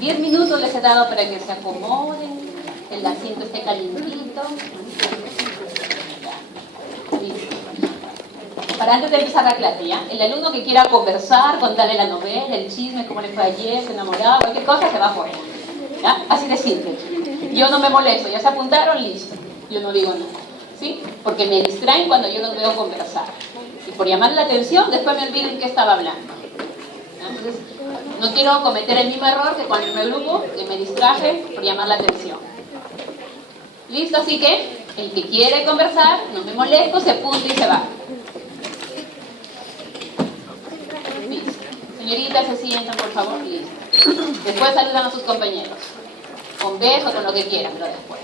10 minutos les he dado para que se acomoden, el asiento esté calientito. Listo. Para antes de empezar la clase, ¿ya? El alumno que quiera conversar, contarle la novela, el chisme, cómo le fue ayer, se enamoraba, cualquier cosa, se va afuera. ¿Ya? Así de simple. Yo no me molesto, ya se apuntaron, listo. Yo no digo nada, ¿sí? Porque me distraen cuando yo los veo conversar. Y por llamar la atención, después me olviden qué estaba hablando. ¿Ya? Entonces, no quiero cometer el mismo error que cuando me grupo, que me distraje por llamar la atención. ¿Listo? Así que, el que quiere conversar, no me molesto, se apunta y se va. Listo. Señoritas, se sientan, por favor. Listo. Después saludan a sus compañeros. Con beso, con lo que quieran, pero después.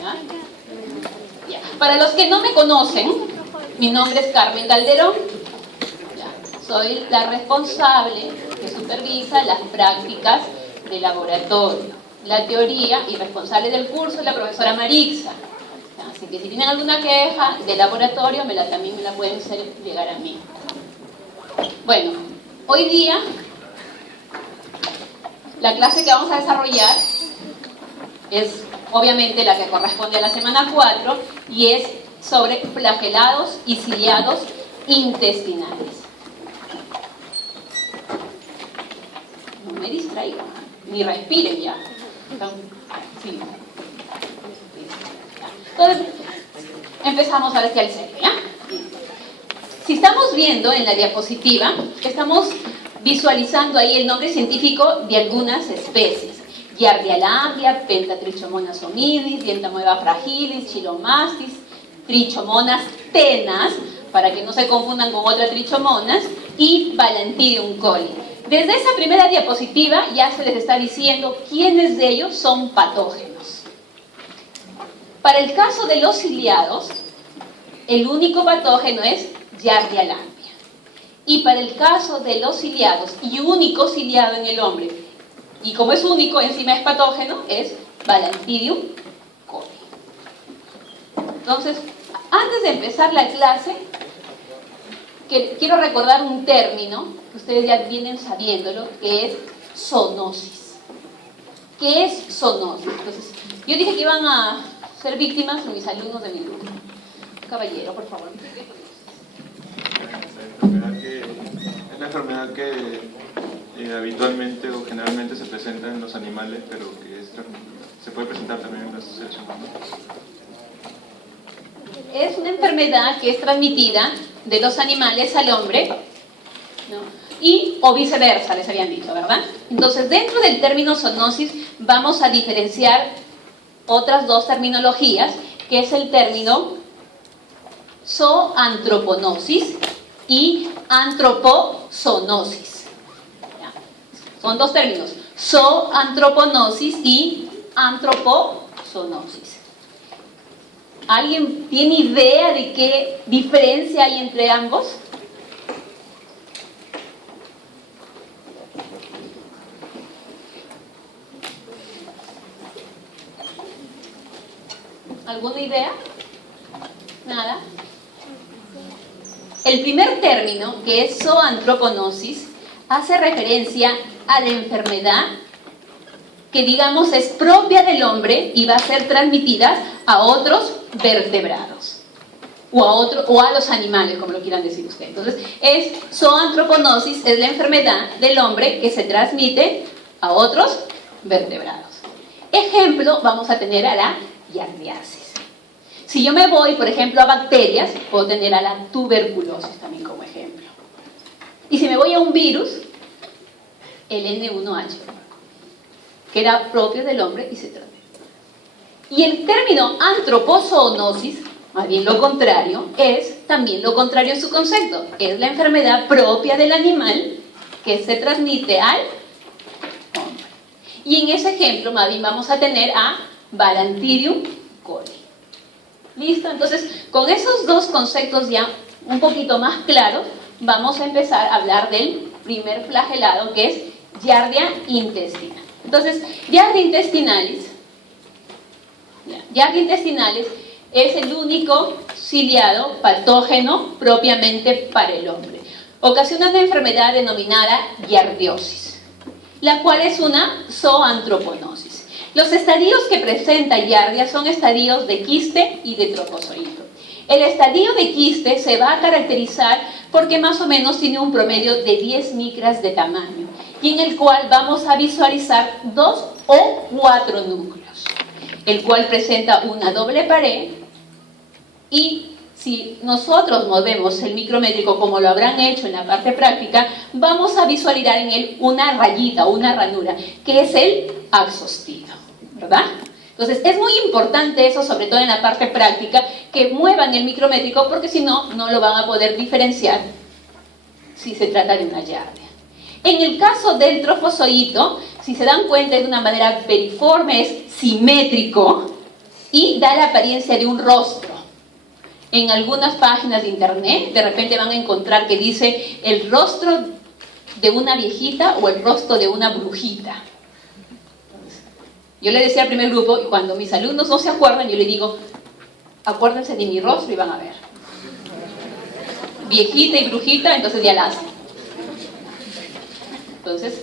¿Ya? Ya. Para los que no me conocen, mi nombre es Carmen Calderón. Ya. Soy la responsable que supervisa las prácticas de laboratorio. La teoría y responsable del curso es la profesora Marixa. Ya. Así que si tienen alguna queja de laboratorio, también me la pueden hacer llegar a mí. Bueno, hoy día la clase que vamos a desarrollar es obviamente la que corresponde a la semana 4 y es sobre flagelados y ciliados intestinales. No me distraigan, ni respiren ya. Sí. Entonces, empezamos ahora sí al serio, ¿ya? Si estamos viendo en la diapositiva, estamos visualizando ahí el nombre científico de algunas especies. Giardia lamblia, Pentatrichomonas homidis, Dientamoeba fragilis, Chilomastis, Trichomonas tenas, para que no se confundan con otras trichomonas, y Balantidium coli. Desde esa primera diapositiva ya se les está diciendo quiénes de ellos son patógenos. Para el caso de los ciliados, el único patógeno es Giardia lamblia. Y para el caso de los ciliados, y único ciliado en el hombre, y como es único, encima es patógeno, es Balantidium coli. Entonces, antes de empezar la clase, quiero recordar un término que ustedes ya vienen sabiéndolo, que es zoonosis. ¿Qué es zoonosis? Entonces, yo dije que iban a ser víctimas mis alumnos de mi grupo. Caballero, por favor. Es la enfermedad que habitualmente o generalmente se presenta en los animales, pero que se puede presentar también en los seres humanos. Es una enfermedad que es transmitida de los animales al hombre, ¿no? Y o viceversa, les habían dicho, ¿verdad? Entonces, dentro del término zoonosis vamos a diferenciar otras dos terminologías, que es el término zoantroponosis y antropozoonosis. Son dos términos, zoantroponosis y antropozoonosis. ¿Alguien tiene idea de qué diferencia hay entre ambos? ¿Alguna idea? ¿Nada? El primer término, que es zoantroponosis, hace referencia a la enfermedad que, digamos, es propia del hombre y va a ser transmitida a otros vertebrados o a los animales, como lo quieran decir ustedes. Entonces, zoantroponosis es la enfermedad del hombre que se transmite a otros vertebrados. Ejemplo, vamos a tener a la giardiasis. Si yo me voy, por ejemplo, a bacterias, puedo tener a la tuberculosis también como ejemplo. Y si me voy a un virus, el N1H, que era propio del hombre y se transmite. Y el término antropozoonosis, más bien lo contrario, es también lo contrario en su concepto. Es la enfermedad propia del animal que se transmite al hombre. Y en ese ejemplo, más bien vamos a tener a Balantidium coli. ¿Listo? Entonces, con esos dos conceptos ya un poquito más claros, vamos a empezar a hablar del primer flagelado, que es Giardia intestinal. Entonces, Giardia intestinalis es el único ciliado patógeno propiamente para el hombre. Ocasiona una enfermedad denominada giardiosis. la cual es una zoantroponosis. Los estadios que presenta Giardia son estadios de quiste y de trofozoito. El estadio de quiste se va a caracterizar porque más o menos tiene un promedio de 10 micras de tamaño y en el cual vamos a visualizar 2 o 4 núcleos, el cual presenta una doble pared y si nosotros movemos el micrométrico como lo habrán hecho en la parte práctica, vamos a visualizar en él una rayita, una ranura, que es el axostido, ¿verdad? Entonces es muy importante eso, sobre todo en la parte práctica, que muevan el micrométrico porque si no, no lo van a poder diferenciar si se trata de una Giardia. En el caso del trofozoito, si se dan cuenta es de una manera veriforme, es simétrico y da la apariencia de un rostro. En algunas páginas de internet de repente van a encontrar que dice el rostro de una viejita o el rostro de una brujita. Yo le decía al primer grupo, y cuando mis alumnos no se acuerdan, yo le digo, acuérdense de mi rostro y van a ver. Viejita y brujita, entonces ya la hacen. Entonces,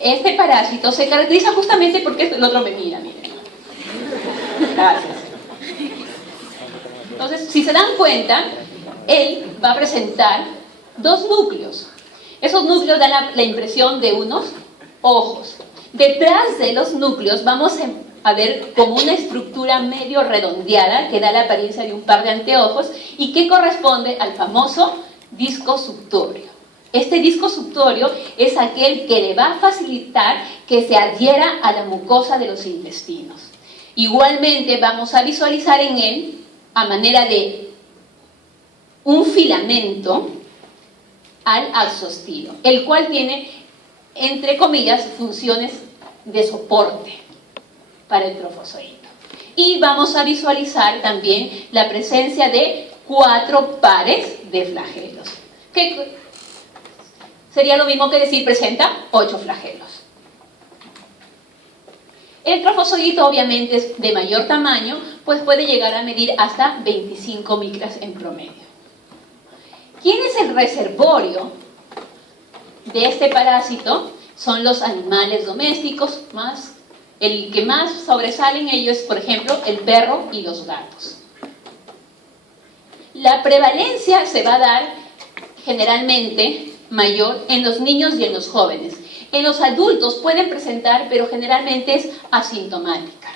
este parásito se caracteriza justamente porque el otro me mira, miren. Gracias. Entonces, si se dan cuenta, él va a presentar 2 núcleos. Esos núcleos dan la impresión de unos ojos. Detrás de los núcleos vamos a ver como una estructura medio redondeada que da la apariencia de un par de anteojos y que corresponde al famoso disco subtorio. Este disco subtorio es aquel que le va a facilitar que se adhiera a la mucosa de los intestinos. Igualmente vamos a visualizar en él, a manera de un filamento, al axostido, el cual tiene, entre comillas, funciones de soporte para el trofozoito. Y vamos a visualizar también la presencia de 4 pares de flagelos, que sería lo mismo que decir presenta 8 flagelos. El trofozoito obviamente es de mayor tamaño, pues puede llegar a medir hasta 25 micras en promedio. ¿Quién es el reservorio de este parásito? Son los animales domésticos, el que más sobresale en ello es, por ejemplo, el perro y los gatos. La prevalencia se va a dar generalmente mayor en los niños y en los jóvenes. En los adultos pueden presentar, pero generalmente es asintomática.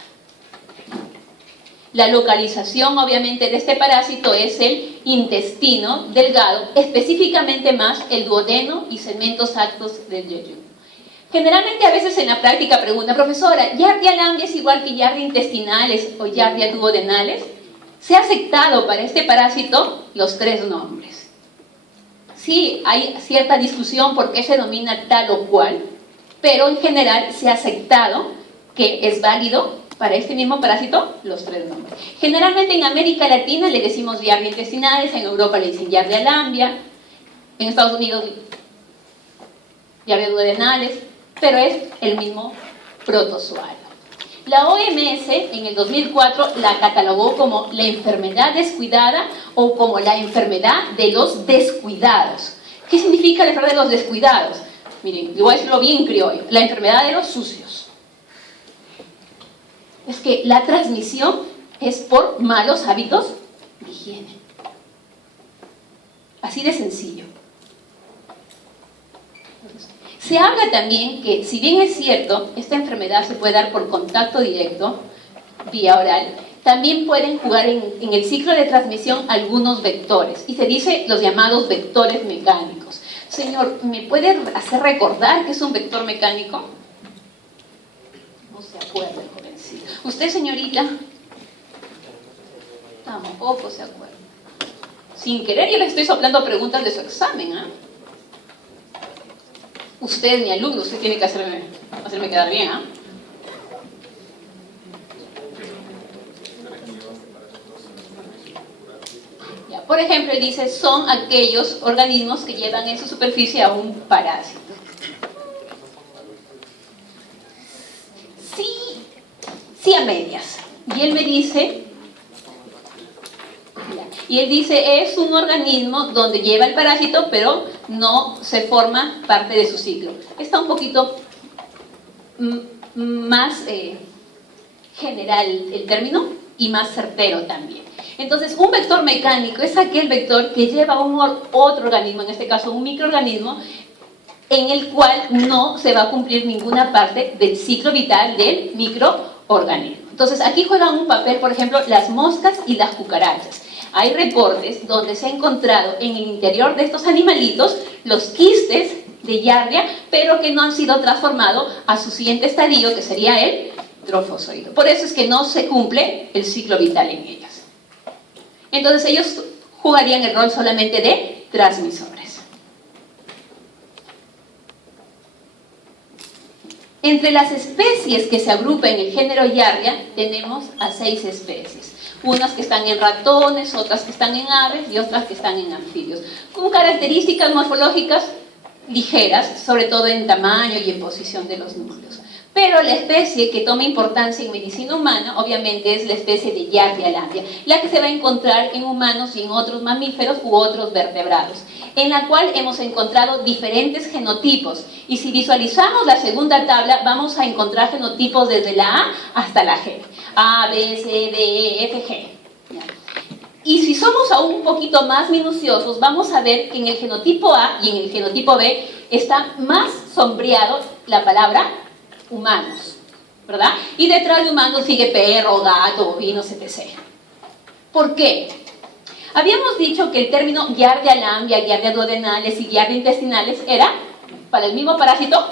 La localización, obviamente, de este parásito es el intestino delgado, específicamente más el duodeno y segmentos altos del yeyuno. Generalmente, a veces en la práctica pregunta, profesora, ¿Giardia lamblia es igual que Giardia intestinales o Giardia duodenales? Se ha aceptado para este parásito los 3 nombres. Sí, hay cierta discusión por qué se denomina tal o cual, pero en general se ha aceptado que es válido para este mismo parásito los 3 nombres. Generalmente en América Latina le decimos Giardia intestinales, en Europa le dicen Giardia lamblia, en Estados Unidos Giardia duodenales, pero es el mismo protozoario. La OMS en el 2004 la catalogó como la enfermedad descuidada o como la enfermedad de los descuidados. ¿Qué significa la enfermedad de los descuidados? Miren, yo voy a decirlo bien criollo, la enfermedad de los sucios. Es que la transmisión es por malos hábitos de higiene. Así de sencillo. Se habla también que, si bien es cierto, esta enfermedad se puede dar por contacto directo, vía oral, también pueden jugar en el ciclo de transmisión algunos vectores, y se dice los llamados vectores mecánicos. Señor, ¿me puede hacer recordar qué es un vector mecánico? No se acuerda el jovencito. ¿Usted, señorita? Tampoco se acuerda. Sin querer yo le estoy soplando preguntas de su examen, ¿ah? Usted es mi alumno, usted tiene que hacerme quedar bien, ¿ah? Ya, por ejemplo, él dice, son aquellos organismos que llevan en su superficie a un parásito. Sí a medias. Y él me dice, es un organismo donde lleva el parásito, pero no se forma parte de su ciclo. Está un poquito más general el término y más certero también. Entonces, un vector mecánico es aquel vector que lleva a otro organismo, en este caso un microorganismo, en el cual no se va a cumplir ninguna parte del ciclo vital del microorganismo. Entonces, aquí juegan un papel, por ejemplo, las moscas y las cucarachas. Hay reportes donde se ha encontrado en el interior de estos animalitos los quistes de Giardia, pero que no han sido transformados a su siguiente estadio, que sería el trofozoito. Por eso es que no se cumple el ciclo vital en ellas. Entonces, ellos jugarían el rol solamente de transmisores. Entre las especies que se agrupan en el género Giardia, tenemos a 6 especies. Unas que están en ratones, otras que están en aves y otras que están en anfibios, con características morfológicas ligeras, sobre todo en tamaño y en posición de los núcleos. Pero la especie que toma importancia en medicina humana, obviamente, es la especie de Giardia lambia, la que se va a encontrar en humanos y en otros mamíferos u otros vertebrados, en la cual hemos encontrado diferentes genotipos. Y si visualizamos la segunda tabla, vamos a encontrar genotipos desde la A hasta la G. A, B, C, D, E, F, G. Y si somos aún un poquito más minuciosos, vamos a ver que en el genotipo A y en el genotipo B está más sombreado la palabra humanos, ¿verdad? Y detrás de humanos sigue perro, gato, bovinos, etc. ¿Por qué? Habíamos dicho que el término Giardia lambia, Giardia duodenales y Giardia intestinales era para el mismo parásito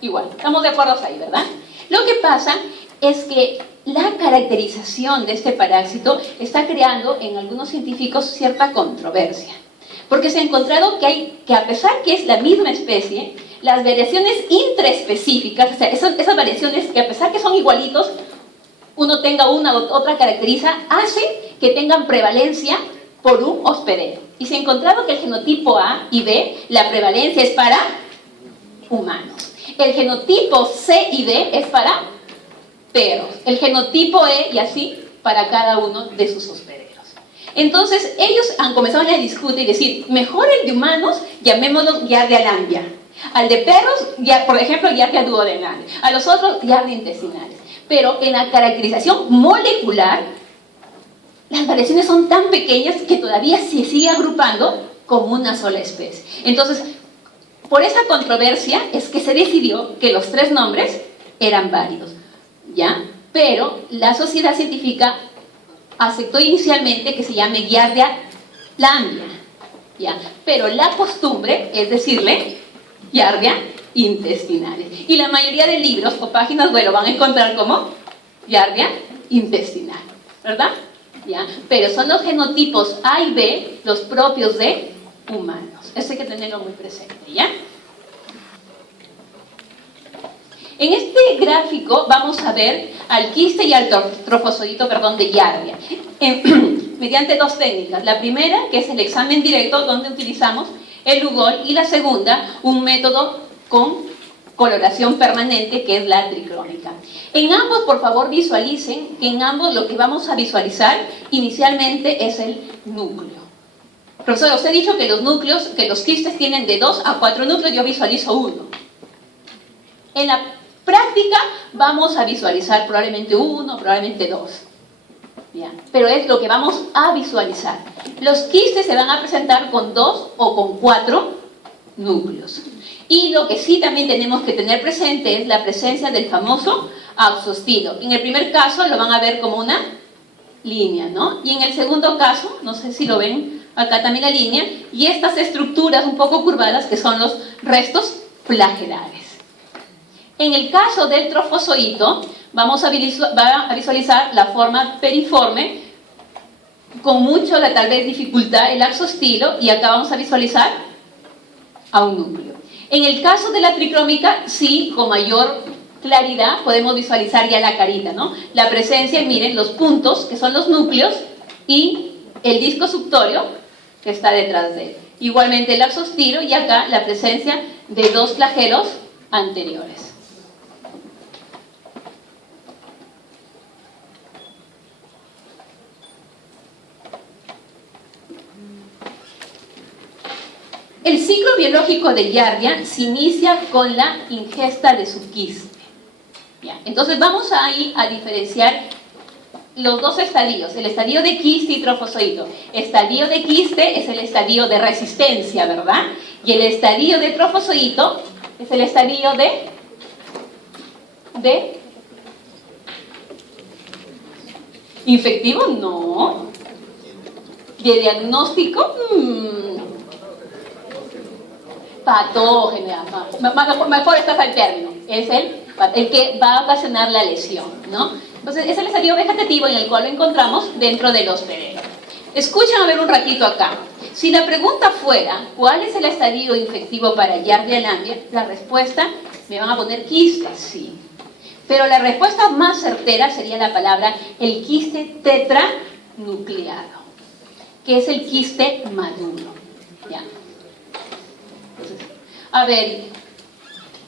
igual. Estamos de acuerdo ahí, ¿verdad? Lo que pasa es que la caracterización de este parásito está creando en algunos científicos cierta controversia, porque se ha encontrado que a pesar que es la misma especie, las variaciones intraespecíficas, o sea, esas variaciones que a pesar que son igualitos, uno tenga una u otra caracteriza, hacen que tengan prevalencia por un hospedero. Y se ha encontrado que el genotipo A y B, la prevalencia es para humanos. El genotipo C y D es para perros. El genotipo E y así para cada uno de sus hospederos. Entonces, ellos han comenzado a discutir y decir, mejor el de humanos, llamémoslo Giardia lambia. Al de perros, por ejemplo, Giardia duodenales. A los otros, Giardia intestinales. Pero en la caracterización molecular, las variaciones son tan pequeñas que todavía se sigue agrupando como una sola especie. Entonces, por esa controversia es que se decidió que los 3 nombres eran válidos, ¿ya? Pero la sociedad científica aceptó inicialmente que se llame Giardia lambia, ¿ya? Pero la costumbre es decirle Giardia intestinales. Y la mayoría de libros o páginas web lo van a encontrar como Giardia intestinal, ¿verdad? ¿Ya? Pero son los genotipos A y B los propios de humanos. Eso hay que tenerlo muy presente, ¿ya? En este gráfico vamos a ver al quiste y al trofozoito, de Giardia, mediante 2 técnicas. La primera, que es el examen directo, donde utilizamos el Lugol, y la segunda, un método con coloración permanente, que es la tricrónica. En ambos, por favor, visualicen que en ambos lo que vamos a visualizar inicialmente es el núcleo. Profesor, os he dicho que los núcleos, que los quistes tienen de 2 a 4 núcleos, yo visualizo 1. En la práctica vamos a visualizar probablemente 1, probablemente 2. ¿Ya? Pero es lo que vamos a visualizar. Los quistes se van a presentar con 2 o con 4 núcleos. Y lo que sí también tenemos que tener presente es la presencia del famoso axostilo. En el primer caso lo van a ver como una línea, ¿no? Y en el segundo caso, no sé si lo ven, acá también la línea, y estas estructuras un poco curvadas que son los restos flagelares. En el caso del trofozoito, vamos a visualizar la forma periforme, con mucha tal vez dificultad el axostilo, y acá vamos a visualizar a un núcleo. En el caso de la tricrómica, sí, con mayor claridad podemos visualizar ya la carita, ¿no? La presencia, miren, los puntos, que son los núcleos, y el disco subtorio, que está detrás de él. Igualmente el axostilo, y acá la presencia de 2 flagelos anteriores. El ciclo biológico de Giardia se inicia con la ingesta de su quiste, ¿Ya? Entonces vamos ahí a diferenciar los dos estadios, el estadio de quiste y trofozoito. Estadio de quiste es el estadio de resistencia, ¿verdad? Y el estadio de trofozoito es el estadio de infectivo, no. De diagnóstico, patógeno, mejor estás al término, es el que va a ocasionar la lesión, ¿no? Entonces es el estadio vegetativo en el cual lo encontramos dentro del hospedero. Escuchen a ver un ratito acá. Si la pregunta fuera, ¿cuál es el estadio infectivo para Giardia lamblia? La respuesta, me van a poner quiste, sí. Pero la respuesta más certera sería la palabra el quiste tetranucleado, que es el quiste maduro. ¿Ya? Entonces, a ver,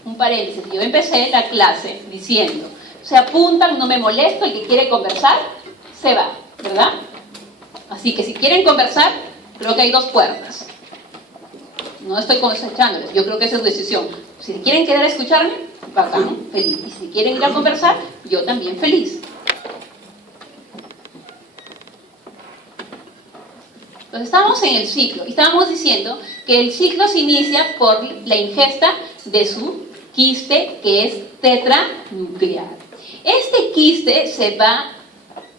un paréntesis. Yo empecé la clase diciendo, se apuntan, no me molesto, el que quiere conversar, se va, ¿verdad? Así que si quieren conversar, creo que hay dos puertas. No estoy cosechándoles, yo creo que esa es su decisión. Si quieren quedar a escucharme, bacán, feliz. Y si quieren ir a conversar, yo también feliz. Entonces estamos en el ciclo y estábamos diciendo que el ciclo se inicia por la ingesta de su quiste, que es tetranuclear. Este quiste se va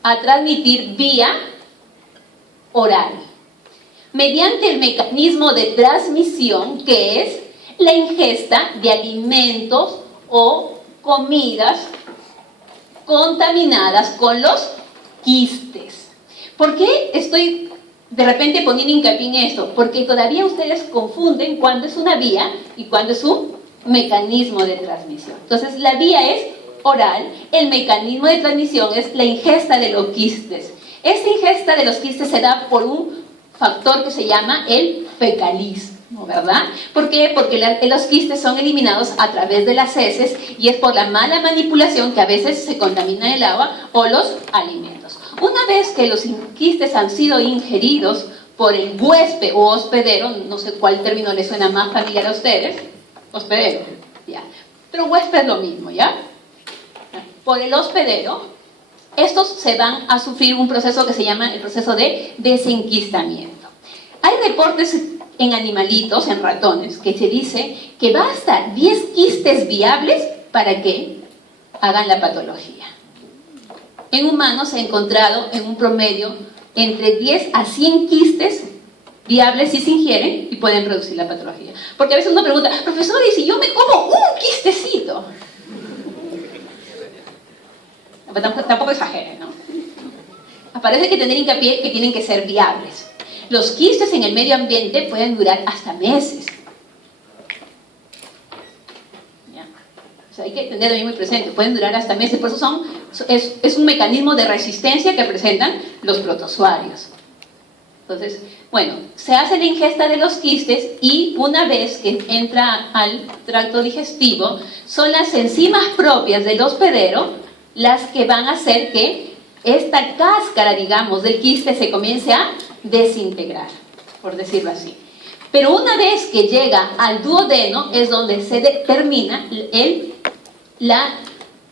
a transmitir vía oral, mediante el mecanismo de transmisión que es la ingesta de alimentos o comidas contaminadas con los quistes. ¿Por qué estoy de repente poniendo hincapié en esto? Porque todavía ustedes confunden cuándo es una vía y cuándo es un mecanismo de transmisión. Entonces la vía es oral, el mecanismo de transmisión es la ingesta de los quistes. Esta ingesta de los quistes se da por un factor que se llama el fecalismo, ¿verdad? ¿Por qué? Porque los quistes son eliminados a través de las heces y es por la mala manipulación que a veces se contamina el agua o los alimentos. Una vez que los quistes han sido ingeridos por el huésped o hospedero, no sé cuál término les suena más familiar a ustedes, hospedero, ya. Pero huésped es lo mismo, ¿ya? Por el hospedero, estos se van a sufrir un proceso que se llama el proceso de desenquistamiento. Hay reportes en animalitos, en ratones, que se dice que basta 10 quistes viables para que hagan la patología. En humanos se ha encontrado en un promedio entre 10 a 100 quistes viables si se ingieren y pueden producir la patología. Porque a veces uno pregunta, profesor, ¿y si yo me como un quistecito? Tampoco exageren, ¿no? Parece que tener hincapié que tienen que ser viables. Los quistes en el medio ambiente pueden durar hasta meses. ¿Ya? O sea, hay que tenerlo muy presente, pueden durar hasta meses, por eso es un mecanismo de resistencia que presentan los protozoarios. Entonces, bueno, se hace la ingesta de los quistes y una vez que entra al tracto digestivo, son las enzimas propias del hospedero las que van a hacer que esta cáscara, digamos, del quiste se comience a desintegrar, por decirlo así. Pero una vez que llega al duodeno es donde se termina el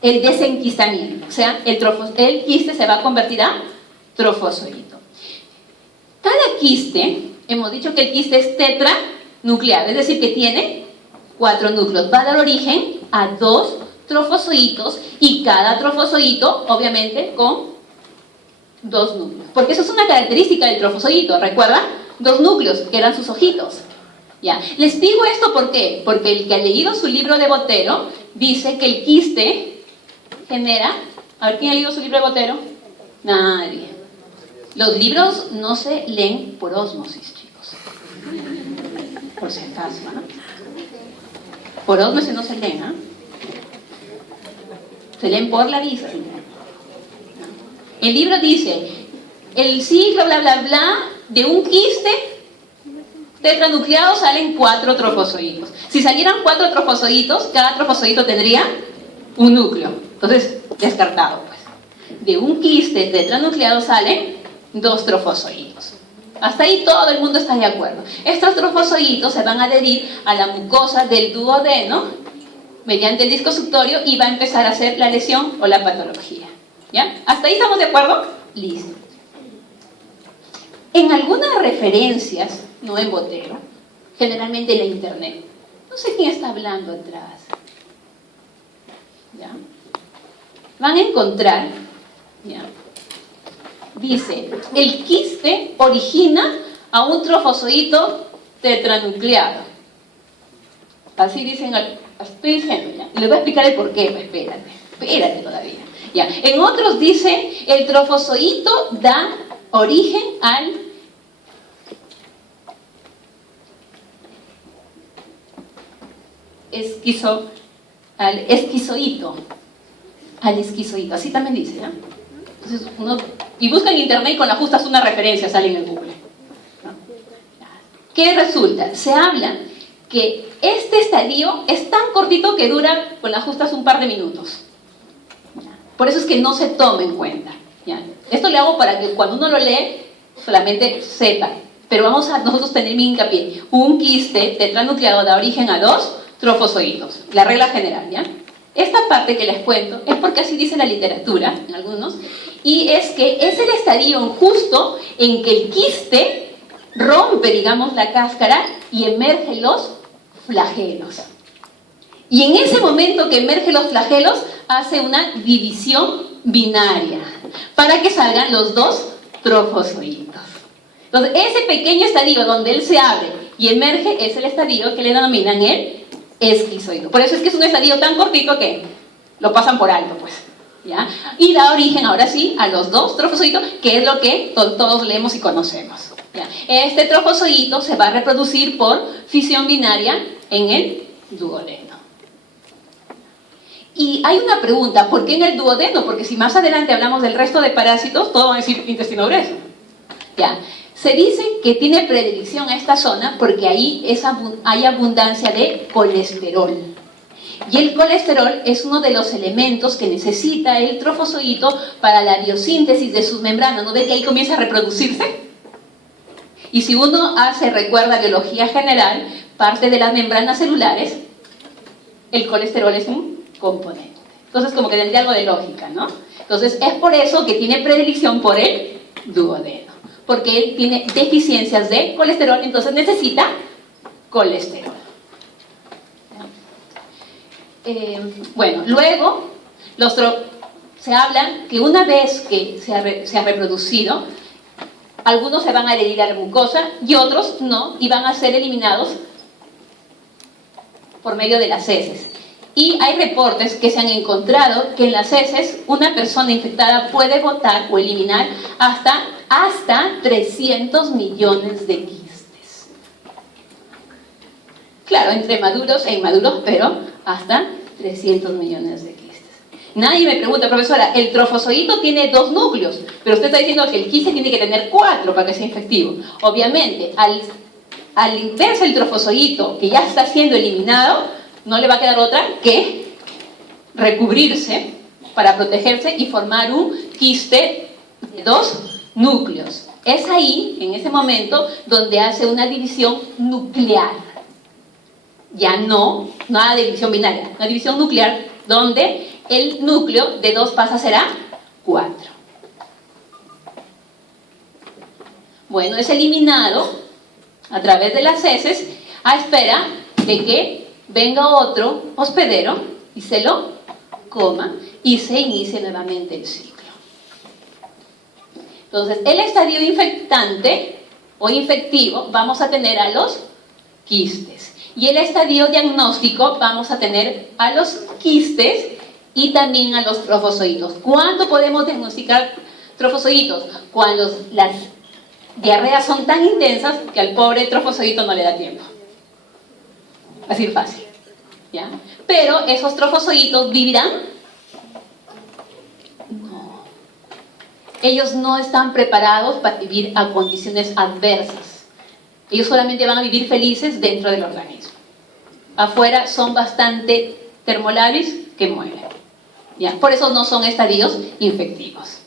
desenquistamiento, o sea, el quiste se va a convertir a trofozoito. Cada quiste, hemos dicho que el quiste es tetranucleado, es decir, que tiene 4 núcleos, va a dar origen a 2 trofozoitos y cada trofozoito, obviamente, con 2 núcleos. Porque eso es una característica del trofozoito, ¿recuerdan? 2 núcleos, que eran sus ojitos. Ya. Les digo esto ¿por qué? Porque el que ha leído su libro de Botero dice que el quiste genera... A ver, ¿quién ha leído su libro de Botero? Nadie. Los libros no se leen por ósmosis, chicos. Por si acaso, ¿no? Por ósmosis no se leen, ¿ah? Se leen por la vista. El libro dice, el ciclo bla bla bla de un quiste tetranucleado salen 4 trofozoitos. Si salieran 4 trofozoitos, cada trofozoito tendría un núcleo. Entonces, descartado, pues. De un quiste tetranucleado salen 2 trofozoitos. Hasta ahí todo el mundo está de acuerdo. Estos trofozoitos se van a adherir a la mucosa del duodeno mediante el disco suctorio y va a empezar a hacer la lesión o la patología. ¿Ya? ¿Hasta ahí estamos de acuerdo? Listo. En algunas referencias, no en Botero, generalmente en la internet, no sé quién está hablando atrás. ¿Ya? Van a encontrar, ¿ya? Dice, el quiste origina a un trofozoito tetranucleado. Así dicen, estoy diciendo, ¿ya? Y les voy a explicar el porqué, pues espérate todavía. ¿Ya? En otros dice, el trofozoito da origen al esquizoíto. Al esquizoíto, así también dice, ¿ya? Entonces y busca en internet y con la justa es una referencia, sale en el Google, ¿no? ¿Qué resulta? Se habla que este estadio es tan cortito que dura con la justa un par de minutos. Por eso es que no se toma en cuenta, ¿ya? Esto le hago para que cuando uno lo lee solamente sepa, pero vamos a nosotros tener mi hincapié. Un quiste tetranucleado da origen a 2 trofozoitos, la regla general, ¿ya? Esta parte que les cuento es porque así dice la literatura, en algunos, y es que es el estadio justo en que el quiste rompe, digamos, la cáscara y emergen los flagelos. Y en ese momento que emergen los flagelos, hace una división binaria para que salgan los 2 trofozoitos. Entonces, ese pequeño estadio donde él se abre y emerge es el estadio que le denominan el esquizoído. Por eso es que es un estadio tan cortito que lo pasan por alto, pues, ¿ya? Y da origen, ahora sí, a los 2 trofozoitos, que es lo que todos leemos y conocemos, ¿ya? Este trofozoito se va a reproducir por fisión binaria en el duodeno. Y hay una pregunta, ¿por qué en el duodeno? Porque si más adelante hablamos del resto de parásitos, todos van a decir intestino grueso, ¿ya? Se dice que tiene predilección a esta zona porque ahí hay abundancia de colesterol. Y el colesterol es uno de los elementos que necesita el trofozoito para la biosíntesis de sus membranas. ¿No ve que ahí comienza a reproducirse? Y si uno recuerda biología general, parte de las membranas celulares, el colesterol es un componente. Entonces como que tendría algo de lógica, ¿no? Entonces es por eso que tiene predilección por el duodeno, porque él tiene deficiencias de colesterol, entonces necesita colesterol. Bueno, luego se habla que una vez que se ha reproducido, algunos se van a adherir a la mucosa y otros no, y van a ser eliminados por medio de las heces. Y hay reportes que se han encontrado que en las heces una persona infectada puede botar o eliminar hasta 300 millones de quistes. Claro, entre maduros e inmaduros, pero hasta 300 millones de quistes. Nadie me pregunta, profesora, el trofozoito tiene 2 núcleos, pero usted está diciendo que el quiste tiene que tener 4 para que sea infectivo. Obviamente, al verse el trofozoito que ya está siendo eliminado, no le va a quedar otra que recubrirse para protegerse y formar un quiste de 2 núcleos. Es ahí, en ese momento, donde hace una división nuclear. Ya no, nada de división binaria, una división nuclear donde el núcleo de 2 pasa a ser a 4. Bueno, es eliminado a través de las heces a espera de que venga otro hospedero y se lo coma y se inicie nuevamente el ciclo. Entonces, el estadio infectante o infectivo vamos a tener a los quistes. Y el estadio diagnóstico vamos a tener a los quistes y también a los trofozoitos. ¿Cuándo podemos diagnosticar trofozoitos? Cuando las diarreas son tan intensas que al pobre trofozoito no le da tiempo. Así de fácil, ¿ya? Pero esos trofozoitos vivirán. No. Ellos no están preparados para vivir a condiciones adversas. Ellos solamente van a vivir felices dentro del organismo. Afuera son bastante termolables que mueren, ¿ya? Por eso no son estadios infectivos.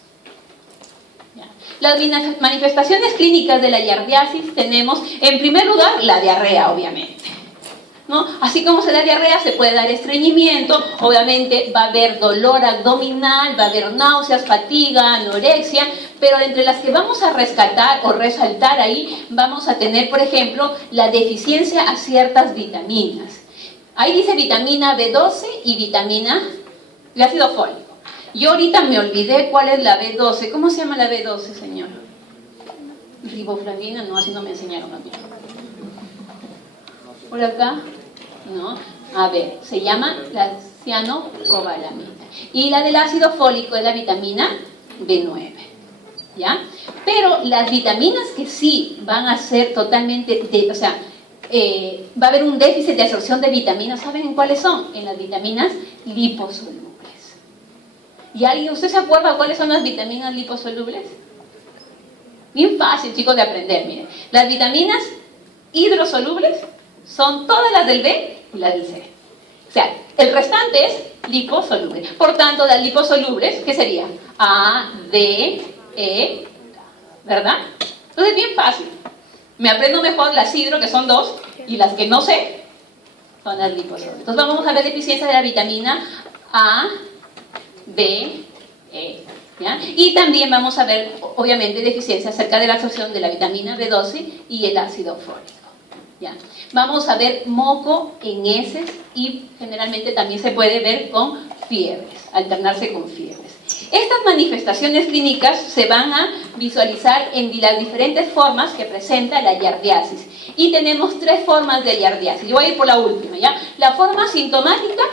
¿Ya? Las manifestaciones clínicas de la giardiasis tenemos, en primer lugar, la diarrea, obviamente. ¿no? Así como se da diarrea, se puede dar estreñimiento, obviamente va a haber dolor abdominal, va a haber náuseas, fatiga, anorexia, pero entre las que vamos a rescatar o resaltar ahí, vamos a tener, por ejemplo, la deficiencia a ciertas vitaminas. Ahí dice vitamina B12 y vitamina de ácido fólico. Yo ahorita me olvidé cuál es la B12. ¿Cómo se llama la B12, señor? Riboflavina, no, así no me enseñaron a mí. Por acá, no. A ver, se llama la cianocobalamina. Y la del ácido fólico es la vitamina B9. ¿Ya? Pero las vitaminas que sí van a ser totalmente, va a haber un déficit de absorción de vitaminas, ¿saben en cuáles son? En las vitaminas liposolubles. ¿Y alguien, usted se acuerda cuáles son las vitaminas liposolubles? Bien fácil, chicos, de aprender, miren. Las vitaminas hidrosolubles son todas las del B y las del C. O sea, el restante es liposoluble. Por tanto, las liposolubles, ¿qué sería? A, D, E, ¿verdad? Entonces, bien fácil. Me aprendo mejor las hidro, que son 2, y las que no sé son las liposolubles. Entonces, vamos a ver deficiencia de la vitamina A, B, E. ¿Ya? Y también vamos a ver, obviamente, deficiencia acerca de la absorción de la vitamina B12 y el ácido fólico. ¿Ya? Vamos a ver moco en heces y generalmente también se puede ver con fiebres, alternarse con fiebres. Estas manifestaciones clínicas se van a visualizar en las diferentes formas que presenta la yardiasis. Y tenemos 3 formas de yardiasis. Yo voy a ir por la última, ¿ya? La forma sintomática,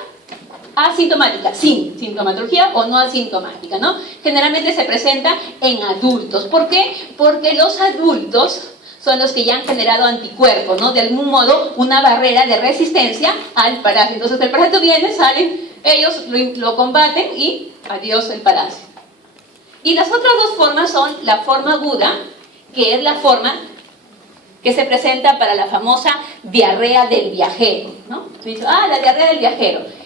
asintomática, sin sintomatología o no asintomática, ¿no? Generalmente se presenta en adultos. ¿Por qué? Porque los adultos son los que ya han generado anticuerpos, ¿no? De algún modo, una barrera de resistencia al parásito. Entonces, el parásito viene, salen, ellos lo combaten y adiós el parásito. Y las otras 2 formas son la forma aguda, que es la forma que se presenta para la famosa diarrea del viajero, ¿no? La diarrea del viajero.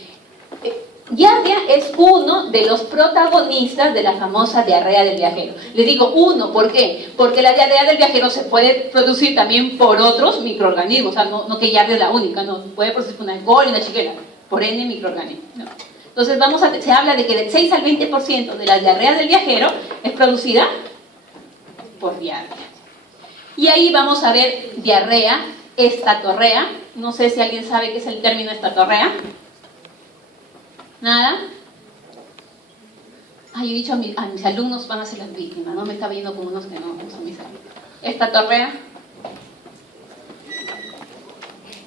Giardia es uno de los protagonistas de la famosa diarrea del viajero. Les digo uno, ¿por qué? Porque la diarrea del viajero se puede producir también por otros microorganismos, o sea, no que Giardia es la única, no, puede producir una E. coli, una chiquera, por N microorganismos, ¿no? Entonces se habla de que del 6 al 20% de la diarrea del viajero es producida por Giardia. Y ahí vamos a ver diarrea, estatorrea. No sé si alguien sabe qué es el término estatorrea. ¿Nada? Yo he dicho a mis alumnos van a ser las víctimas, ¿no? Me está viendo como unos que no son mis alumnos. Estatorrea.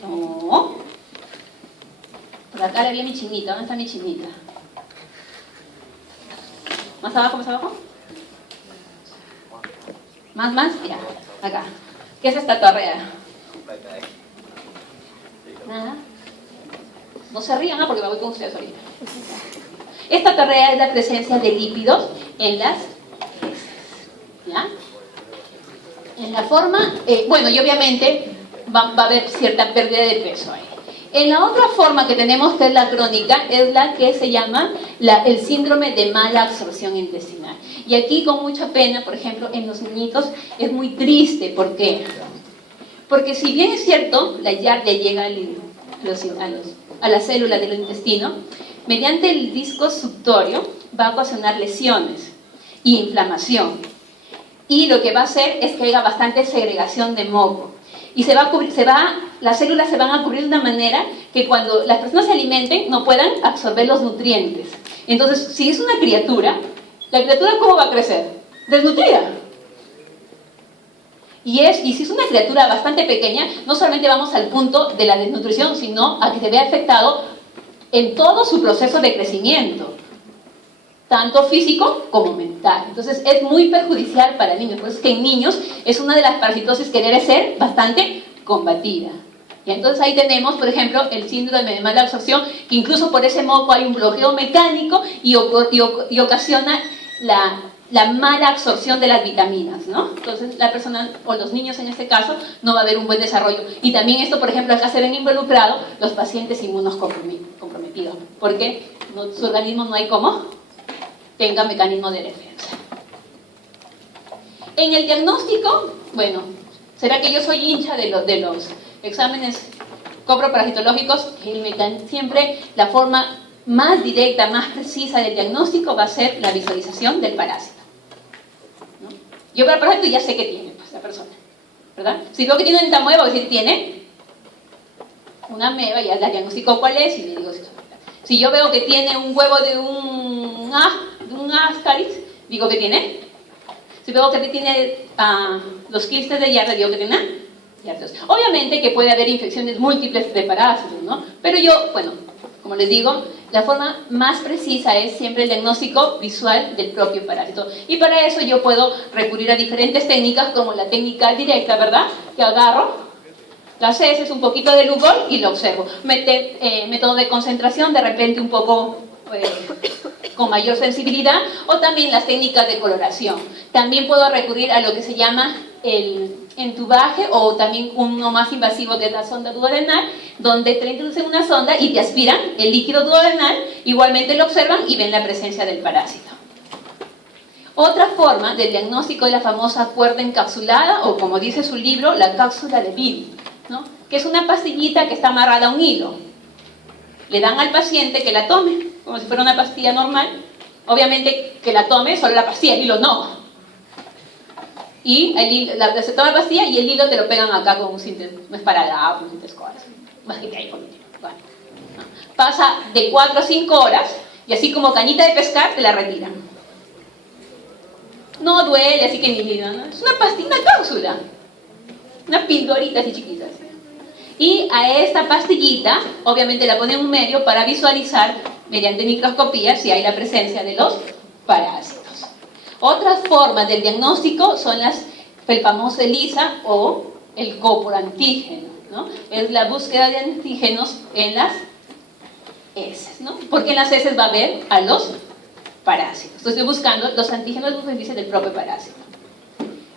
No. Por acá le vi a mi chinita. ¿Dónde está mi chinita? ¿Más abajo, más abajo? ¿Más? Ya, acá. ¿Qué es estatorrea? Nada. No se rían, porque me voy con ustedes ahorita. Esta estatorrea es la presencia de lípidos en las heces. ¿Ya? En la forma, y obviamente va a haber cierta pérdida de peso ahí. En la otra forma que tenemos, que es la crónica, es la que se llama el síndrome de mala absorción intestinal. Y aquí, con mucha pena, por ejemplo, en los niñitos, es muy triste. ¿Por qué? Porque si bien es cierto, la Giardia llega a las células del intestino, mediante el disco suctorio va a ocasionar lesiones y inflamación. Y lo que va a hacer es que haya bastante segregación de moco. Y las células se van a cubrir de una manera que cuando las personas se alimenten no puedan absorber los nutrientes. Entonces, si es una criatura, ¿la criatura cómo va a crecer? Desnutrida. Y si es una criatura bastante pequeña, no solamente vamos al punto de la desnutrición, sino a que se vea afectado en todo su proceso de crecimiento, tanto físico como mental. Entonces es muy perjudicial para niños. Por eso es que en niños es una de las parasitosis que debe ser bastante combatida. Y entonces ahí tenemos, por ejemplo, el síndrome de mala absorción, que incluso por ese moco hay un bloqueo mecánico y ocasiona la mala absorción de las vitaminas, ¿no? Entonces la persona, o los niños en este caso, no va a haber un buen desarrollo. Y también esto, por ejemplo, acá se ven involucrados los pacientes inmunocomprometidos, porque su organismo no hay cómo tenga mecanismo de defensa. En el diagnóstico, ¿será que yo soy hincha de los exámenes coproparasitológicos, siempre la forma más directa, más precisa del diagnóstico va a ser la visualización del parásito, ¿no? Yo veo el parásito y ya sé qué tiene, pues, la persona, ¿verdad? Si veo que tiene una entamueba, voy a decir, tiene una ameba, ya la diagnostico cuál es y le digo, si yo veo que tiene un huevo de un ascaris, digo que tiene. Si veo que tiene los quistes de Yarda, digo que tiene Yarda. Obviamente que puede haber infecciones múltiples de parásitos, ¿no? Pero yo, bueno, como les digo, la forma más precisa es siempre el diagnóstico visual del propio parásito. Y para eso yo puedo recurrir a diferentes técnicas, como la técnica directa, ¿verdad? Que agarro las heces, un poquito de lugol y lo observo. Método de concentración, de repente un poco con mayor sensibilidad, o también las técnicas de coloración. También puedo recurrir a lo que se llama el entubaje, o también uno más invasivo, que es la sonda duodenal, donde te introducen una sonda y te aspiran el líquido duodenal, igualmente lo observan y ven la presencia del parásito. Otra forma del diagnóstico es la famosa cuerda encapsulada, o como dice su libro, la cápsula de Bill, ¿no? Que es una pastillita que está amarrada a un hilo. Le dan al paciente que la tome, como si fuera una pastilla normal. Obviamente que la tome solo la pastilla, el hilo no. Y se toma la pastilla y el hilo te lo pegan acá con un cinta, no es para la un cinta escolar, más que ahí con el hilo. Bueno, ¿no? Pasa de 4 a 5 horas y así como cañita de pescar te la retiran. No duele, así que ni ¿no? Es una pastilla, una cápsula, una pildorita así chiquita. Así. Y a esta pastillita, obviamente la ponen en un medio para visualizar mediante microscopía si hay la presencia de los parásitos. Otras formas del diagnóstico son el famoso ELISA o el coporantígeno, ¿no? Es la búsqueda de antígenos en las heces, ¿no? Porque en las heces va a haber a los parásitos. Entonces estoy buscando los antígenos del propio parásito.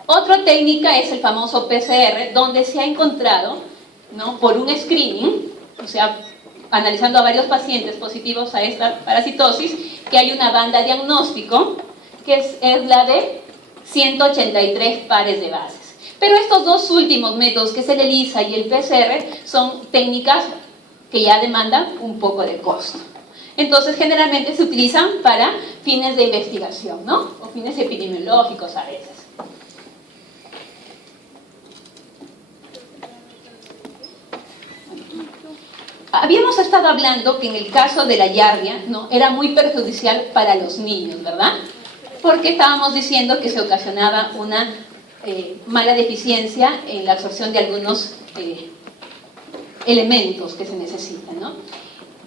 Otra técnica es el famoso PCR, donde se ha encontrado, ¿no? Por un screening, o sea, analizando a varios pacientes positivos a esta parasitosis, que hay una banda diagnóstico que es la de 183 pares de bases. Pero estos dos últimos métodos, que es el ELISA y el PCR, son técnicas que ya demandan un poco de costo. Entonces, generalmente se utilizan para fines de investigación, ¿no? O fines epidemiológicos a veces. Habíamos estado hablando que en el caso de la Yardia, ¿no? Era muy perjudicial para los niños, ¿verdad? Porque estábamos diciendo que se ocasionaba una mala deficiencia en la absorción de algunos elementos que se necesitan, ¿no?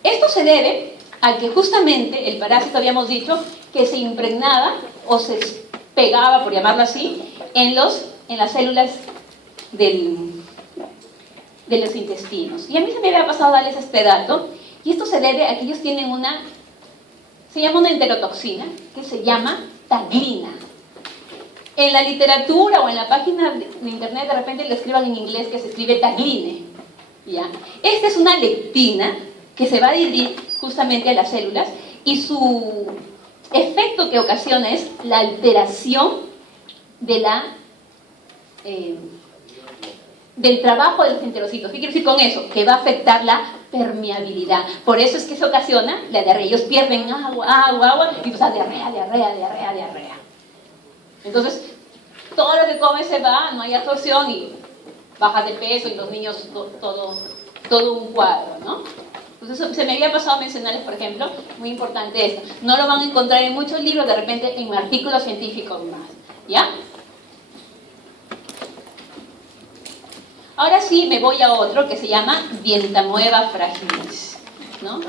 Esto se debe a que justamente el parásito, habíamos dicho, que se impregnaba o se pegaba, por llamarlo así, en las células de los intestinos. Y a mí se me había pasado darles este dato, y esto se debe a que ellos tienen se llama una enterotoxina, que se llama taglina. En la literatura o en la página de internet de repente le escriban en inglés que se escribe tagline, ¿ya? Esta es una lectina que se va a dirigir justamente a las células, y su efecto que ocasiona es la alteración del trabajo de los enterocitos. ¿Qué quiero decir con eso? Que va a afectar la permeabilidad. Por eso es que se ocasiona la diarrea. Ellos pierden agua, y pues diarrea. Entonces, todo lo que come se va, no hay absorción y baja de peso, y los niños todo un cuadro, ¿no? Entonces, se me había pasado a mencionarles, por ejemplo, muy importante esto. No lo van a encontrar en muchos libros, de repente en artículos científicos más, ¿ya? Ahora sí me voy a otro que se llama Dientamoeba fragilis, ¿no?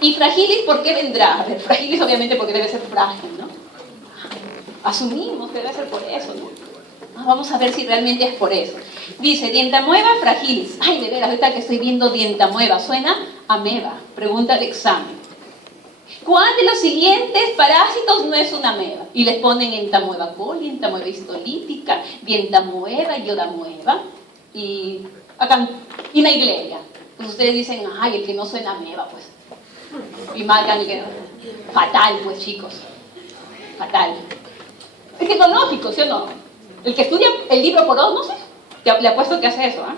¿Y fragilis por qué vendrá? A ver, fragilis obviamente porque debe ser frágil, ¿no? Asumimos que debe ser por eso, ¿no? Vamos a ver si realmente es por eso. Dice, Dientamoeba fragilis. Ay, de veras, ahorita que estoy viendo Dientamoeba, suena ameba. Pregunta de examen. ¿Cuál de los siguientes parásitos no es una ameba? Y les ponen entamoeba coli, entamoeba histolítica, dientamoeba, yodamoeba y naegleria. Pues ustedes dicen, ay, el que no suena ameba, pues. Y marcan el que fatal, pues, chicos. Fatal. Es que es lo lógico, ¿sí o no? El que estudia el libro por osmosis, le apuesto que hace eso, ¿eh?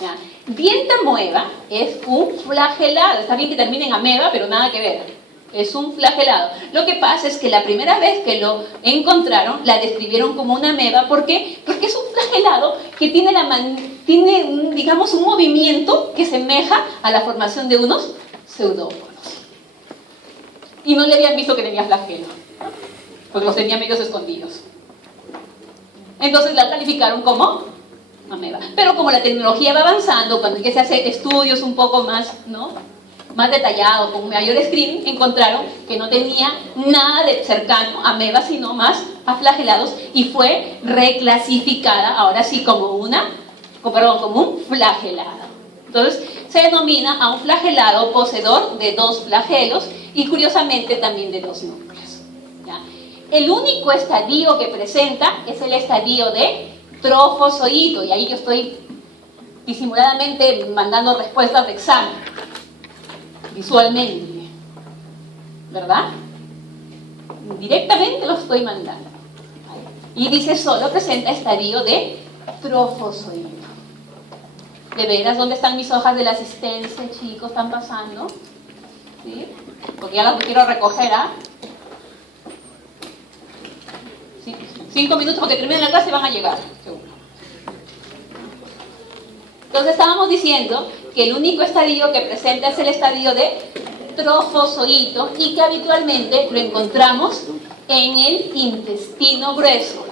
¿Ya? Diente amoeba es un flagelado. Está bien que termine en ameba, pero nada que ver. Es un flagelado. Lo que pasa es que la primera vez que lo encontraron, la describieron como una ameba. ¿Por qué? Porque es un flagelado que tiene digamos, un movimiento que semeja a la formación de unos pseudópodos. Y no le habían visto que tenía flagelo, porque los tenía medios escondidos. Entonces la calificaron como ameba. Pero como la tecnología va avanzando, cuando se hace estudios un poco más, ¿no?, más detallados, con mayor screening, encontraron que no tenía nada de cercano a ameba, sino más a flagelados, y fue reclasificada, ahora sí, como un flagelado. Entonces se denomina a un flagelado poseedor de dos flagelos y curiosamente también de dos núcleos. ¿Ya? El único estadio que presenta es el estadio de trofozoito, y ahí yo estoy disimuladamente mandando respuestas de examen, visualmente, ¿verdad? Directamente lo estoy mandando. Y dice solo presenta estadio de trofozoito. ¿De veras dónde están mis hojas de la asistencia, chicos? ¿Están pasando? ¿Sí? Porque ya las quiero recoger, ¿ah? 5 minutos porque terminen la clase y van a llegar, seguro. Entonces estábamos diciendo que el único estadio que presenta es el estadio de trofozoito y que habitualmente lo encontramos en el intestino grueso.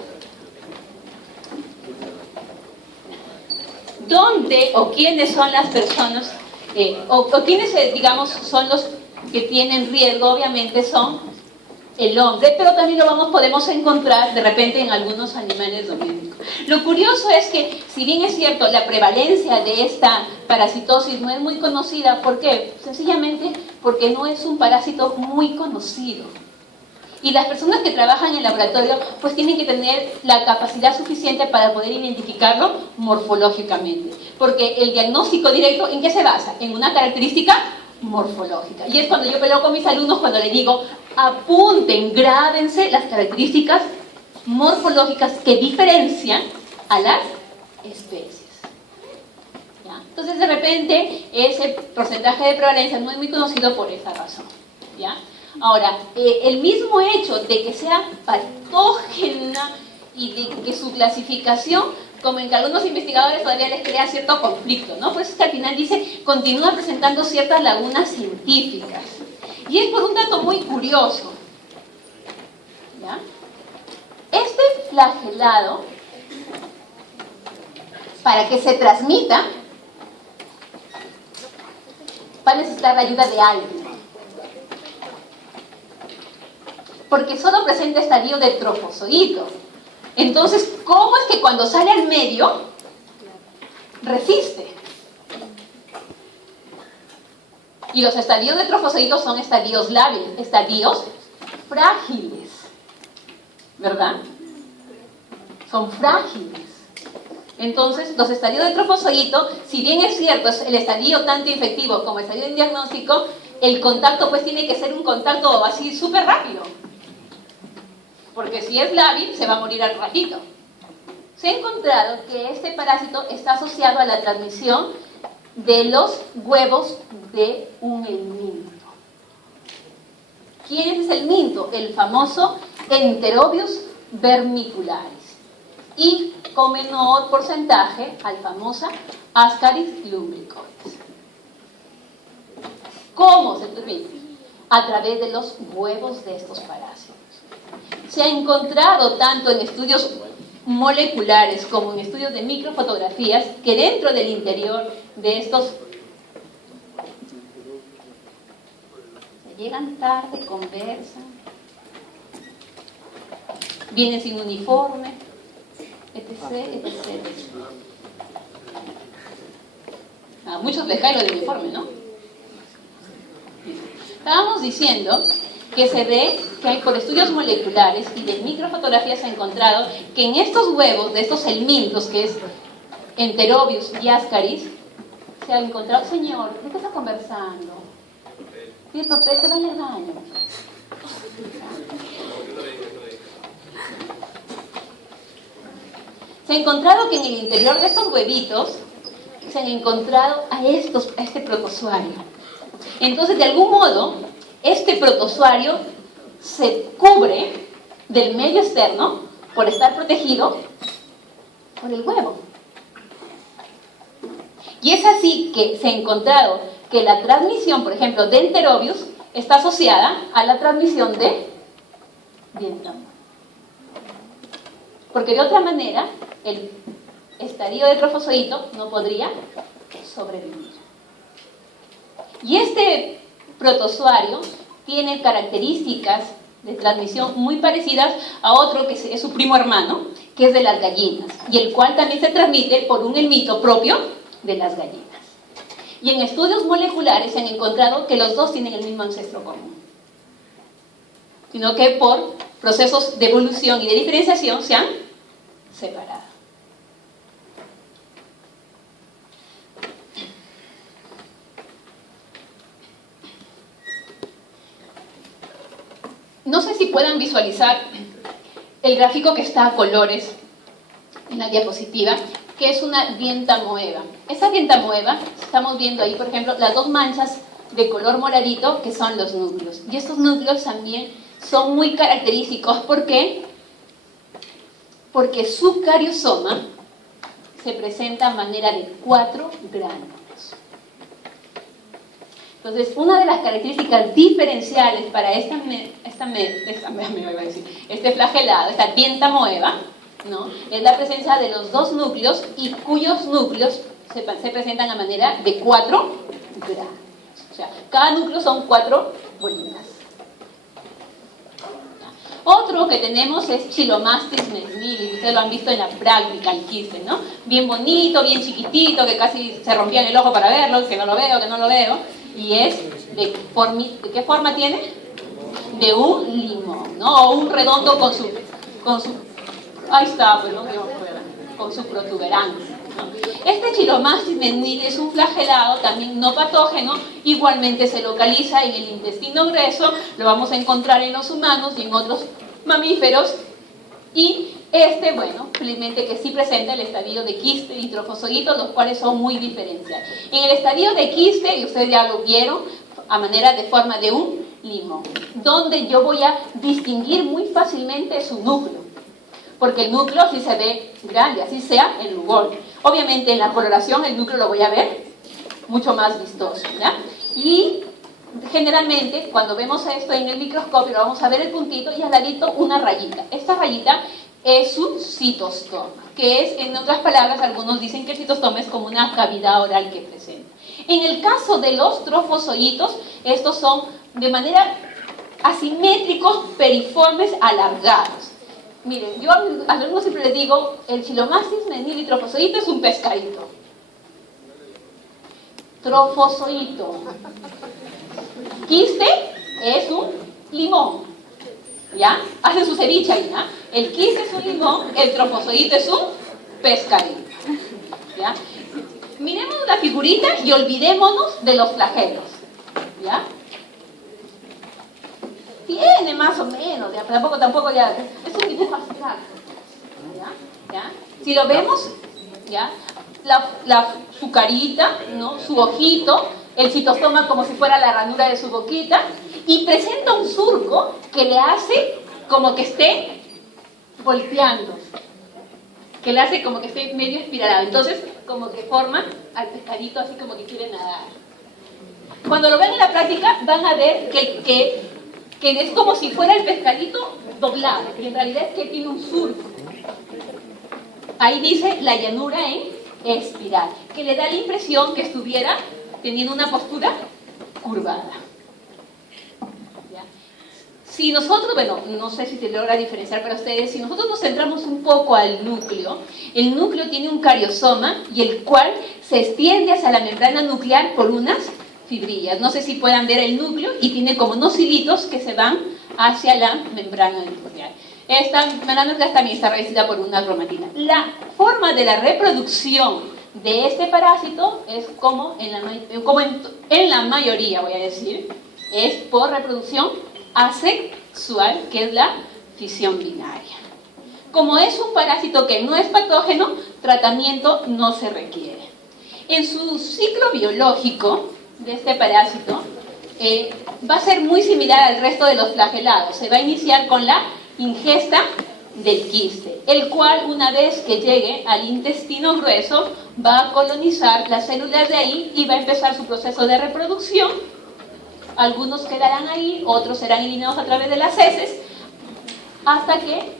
¿Dónde o quiénes son las personas o quiénes, digamos, son los que tienen riesgo? Obviamente son el hombre, pero también podemos encontrar de repente en algunos animales domésticos. Lo curioso es que, si bien es cierto, la prevalencia de esta parasitosis no es muy conocida. ¿Por qué? Sencillamente porque no es un parásito muy conocido. Y las personas que trabajan en el laboratorio pues tienen que tener la capacidad suficiente para poder identificarlo morfológicamente. Porque el diagnóstico directo, ¿en qué se basa? En una característica morfológica. Y es cuando yo peleo con mis alumnos, cuando les digo, apunten, grábense las características morfológicas que diferencian a las especies. ¿Ya? Entonces, de repente, ese porcentaje de prevalencia no es muy conocido por esa razón. ¿Ya? Ahora, el mismo hecho de que sea patógena y de que su clasificación, como en que algunos investigadores todavía les crea cierto conflicto, ¿no? Pues es que al final dice, continúa presentando ciertas lagunas científicas. Y es por un dato muy curioso. ¿Ya? Este flagelado, para que se transmita, va a necesitar la ayuda de alguien. Porque solo presenta estadio de trofozoito. Entonces, ¿cómo es que cuando sale al medio resiste? Y los estadios de trofozoito son estadios lábiles, estadios frágiles, ¿verdad? Son frágiles. Entonces, los estadios de trofozoito, si bien es cierto, es el estadio tanto infectivo como el estadio de diagnóstico, el contacto pues tiene que ser un contacto así súper rápido. Porque si es lábil, se va a morir al ratito. Se ha encontrado que este parásito está asociado a la transmisión de los huevos de un helminto. ¿Quién es el minto? El famoso Enterobius vermicularis. Y con menor porcentaje al famoso Ascaris lumbricoides. ¿Cómo se transmite? A través de los huevos de estos parásitos. Se ha encontrado tanto en estudios moleculares como en estudios de microfotografías que dentro del interior de estos llegan tarde, conversan, vienen sin uniforme, etc. A muchos les cae lo del uniforme, ¿no? Estábamos diciendo que se ve que hay, por estudios moleculares y de microfotografías se ha encontrado que en estos huevos de estos helmintos, que es Enterobius y Ascaris, se ha encontrado... Señor, ¿de qué está conversando? Pide papel, se vaya al baño. Se ha encontrado que en el interior de estos huevitos se han encontrado a este protozoario. Entonces, de algún modo, este protozoario se cubre del medio externo por estar protegido por el huevo. Y es así que se ha encontrado que la transmisión, por ejemplo, de Enterobius está asociada a la transmisión de Vietnam. Porque de otra manera, el estadio de trofozoito no podría sobrevivir. Y este protozoario tiene características de transmisión muy parecidas a otro que es su primo hermano, que es de las gallinas, y el cual también se transmite por un helminto propio de las gallinas. Y en estudios moleculares se han encontrado que los dos tienen el mismo ancestro común, sino que por procesos de evolución y de diferenciación se han separado. No sé si puedan visualizar el gráfico que está a colores en la diapositiva, que es una dientamoeba. Esa dientamoeba, estamos viendo ahí, por ejemplo, las dos manchas de color moradito, que son los núcleos. Y estos núcleos también son muy característicos. ¿Por qué? Porque su cariosoma se presenta a manera de 4 gránulos. Entonces, una de las características diferenciales para este flagelado, esta dientamoeba, ¿no?, es la presencia de los dos núcleos y cuyos núcleos se presentan a manera de 4 gránulos. O sea, cada núcleo son 4 bolitas. Otro que tenemos es Chilomastis mesnilis. Ustedes lo han visto en la práctica, el quiste, ¿no? Bien bonito, bien chiquitito, que casi se rompía el ojo para verlo, que no lo veo. Y es ¿de qué forma tiene? De un limón, ¿no? O un redondo con su ahí está, pues, ¿no? Con su protuberancia, ¿no? Este Chilomastis mesnilis es un flagelado también no patógeno, igualmente se localiza en el intestino grueso, lo vamos a encontrar en los humanos y en otros mamíferos, y bueno, felizmente que sí presenta el estadio de quiste y trofozoito, los cuales son muy diferenciales. En el estadio de quiste, y ustedes ya lo vieron, a manera de forma de un limón, donde yo voy a distinguir muy fácilmente su núcleo, porque el núcleo sí se ve grande, así sea el rugol. Obviamente en la coloración el núcleo lo voy a ver mucho más vistoso, ¿ya? Y generalmente cuando vemos esto en el microscopio vamos a ver el puntito y al ladito una rayita. Esta rayita es su citostoma, que es, en otras palabras, algunos dicen que el citostoma es como una cavidad oral que presenta. En el caso de los trofozoitos, estos son de manera asimétricos, periformes, alargados. Miren, yo a los alumnos siempre les digo, el Chilomastis mesnilis trofozoito es un pescadito. Trofozoito. Quiste es un limón. ¿Ya? Hacen su ceviche ahí, ¿ya? El quiste es un limón, el trofozoito es un pescadito. ¿Ya? Miremos la figurita y olvidémonos de los flagelos. ¿Ya? Tiene más o menos, ¿ya? Tampoco ya, es un dibujo abstracto. ¿Ya? Si lo vemos, ¿ya? Su carita, ¿no? Su ojito, el citostoma como si fuera la ranura de su boquita, y presenta un surco que le hace como que esté volteando, que le hace como que esté medio espiralado. Entonces, como que forma al pescadito así como que quiere nadar. Cuando lo ven en la práctica, van a ver que es como si fuera el pescadito doblado, y en realidad es que tiene un surco. Ahí dice la llanura en espiral, que le da la impresión que estuviera teniendo una postura curvada. ¿Ya? Si nosotros, bueno, no sé si se logra diferenciar para ustedes, si nosotros nos centramos un poco al núcleo, el núcleo tiene un cariosoma y el cual se extiende hacia la membrana nuclear por unas fibrillas. No sé si puedan ver el núcleo y tiene como unos hilitos que se van hacia la membrana nuclear. Esta membrana nuclear también está revestida por una cromatina. La forma de la reproducción de este parásito es como en la mayoría, voy a decir, es por reproducción asexual, que es la fisión binaria. Como es un parásito que no es patógeno, tratamiento no se requiere. En su ciclo biológico de este parásito, va a ser muy similar al resto de los flagelados. Se va a iniciar con la ingesta del quiste, el cual, una vez que llegue al intestino grueso, va a colonizar las células de ahí y va a empezar su proceso de reproducción. Algunos quedarán ahí, otros serán eliminados a través de las heces, hasta que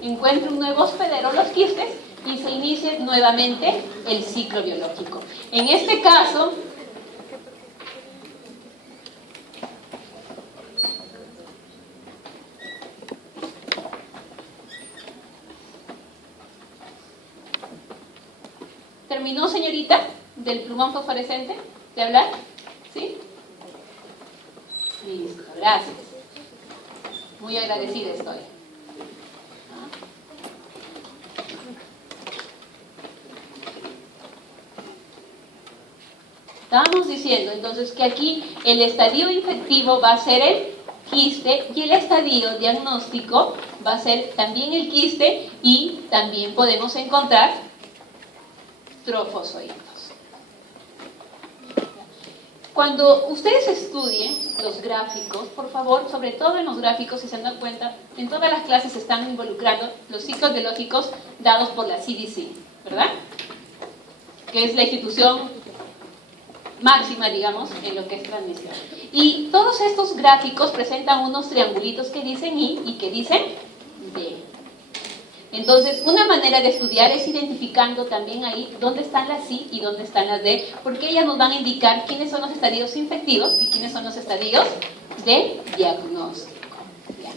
encuentre un nuevo hospedero, los quistes, y se inicie nuevamente el ciclo biológico. En este caso, ¿terminó, señorita, del plumón fosforescente de hablar? ¿Sí? Listo, gracias. Muy agradecida estoy. Estábamos diciendo entonces que aquí el estadio infectivo va a ser el quiste y el estadio diagnóstico va a ser también el quiste, y también podemos encontrar trofozoitos. Cuando ustedes estudien los gráficos, por favor, sobre todo en los gráficos, si se dan cuenta, en todas las clases se están involucrando los ciclos biológicos dados por la CDC, ¿verdad? Que es la institución máxima, digamos, en lo que es transmisión. Y todos estos gráficos presentan unos triangulitos que dicen I y que dicen D. Entonces, una manera de estudiar es identificando también ahí dónde están las I y dónde están las D, porque ellas nos van a indicar quiénes son los estadios infectivos y quiénes son los estadios de diagnóstico. Bien.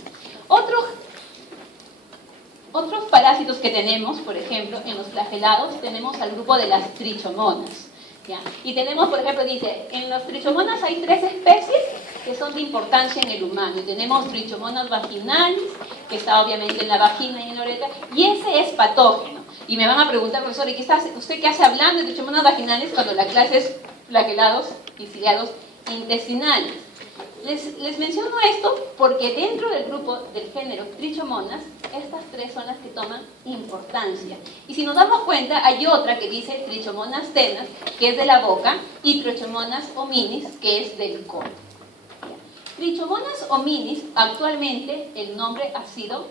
Otros parásitos que tenemos, por ejemplo, en los flagelados, tenemos al grupo de las trichomonas. ¿Ya? Y tenemos, por ejemplo, dice, en las trichomonas hay 3 especies que son de importancia en el humano. Y tenemos trichomonas vaginalis, que está obviamente en la vagina y en la uretra, y ese es patógeno. Y me van a preguntar, profesor, ¿y usted qué hace hablando de trichomonas vaginales cuando la clase es flagelados y ciliados intestinales? Les menciono esto porque dentro del grupo del género trichomonas, estas 3 son las que toman importancia. Y si nos damos cuenta, hay otra que dice trichomonas tenas, que es de la boca, y trichomonas hominis, que es del colon. Trichomonas hominis, actualmente el nombre ha sido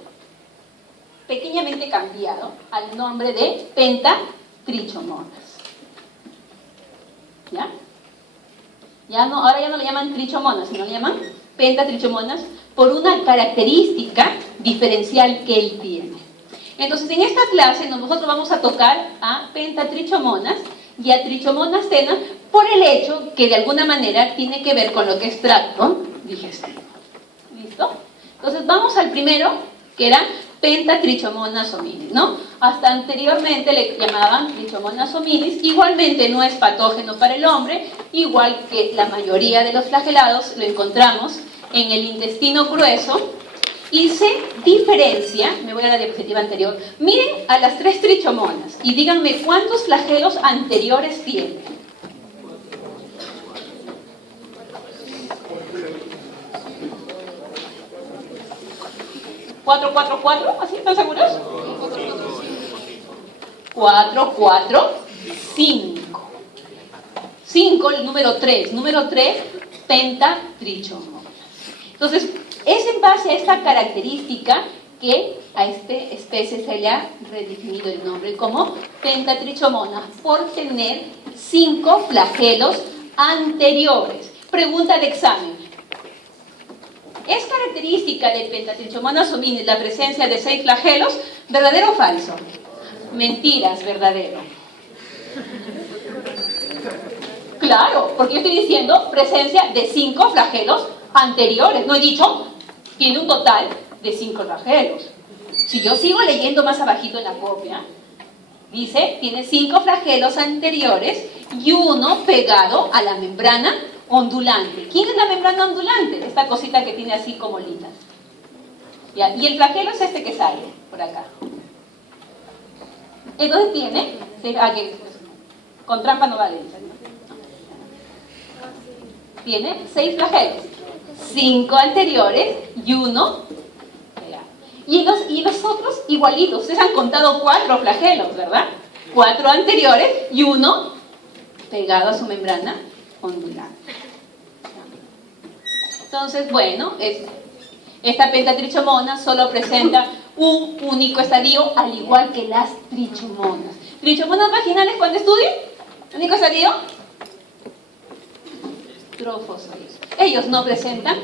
pequeñamente cambiado al nombre de pentatrichomonas. ¿Ya? Ahora ya no le llaman trichomonas, sino le llaman pentatrichomonas por una característica diferencial que él tiene. Entonces, en esta clase nosotros vamos a tocar a pentatrichomonas y a trichomonas tenas por el hecho que de alguna manera tiene que ver con lo que es tracto digestivo. ¿Listo? Entonces, vamos al primero, que era pentatrichomonas hominis, ¿no? Hasta anteriormente le llamaban trichomonas hominis, igualmente no es patógeno para el hombre, igual que la mayoría de los flagelados lo encontramos en el intestino grueso, y se diferencia, me voy a la diapositiva anterior, miren a las 3 trichomonas y díganme cuántos flagelos anteriores tienen. ¿4, 4, 4? ¿Así? ¿Están seguros? 4, 4, 5. 5, el número 3. Número 3, pentatrichomonas. Entonces, es en base a esta característica que a esta especie se le ha redefinido el nombre como pentatrichomonas, por tener 5 flagelos anteriores. Pregunta de examen. ¿Es característica del pentatrichomonas hominis la presencia de 6 flagelos? ¿Verdadero o falso? Mentiras, verdadero. Claro, porque yo estoy diciendo presencia de 5 flagelos anteriores. No he dicho, tiene un total de 5 flagelos. Si yo sigo leyendo más abajito en la copia, dice, tiene 5 flagelos anteriores y uno pegado a la membrana ondulante. ¿Quién es la membrana ondulante? Esta cosita que tiene así como litas. ¿Ya? Y el flagelo es este que sale por acá. Entonces tiene, con trampa no vale, tiene 6 flagelos, 5 anteriores y uno pegado. Y los otros igualitos. Ustedes han contado 4 flagelos, ¿verdad? 4 anteriores y uno pegado a su membrana ondulante. Entonces, bueno, esta pentatrichomonas solo presenta un único estadio, al igual que las trichomonas. ¿Trichomonas vaginales cuando estudien? ¿Único estadio? Trofozoides. Ellos no presentan,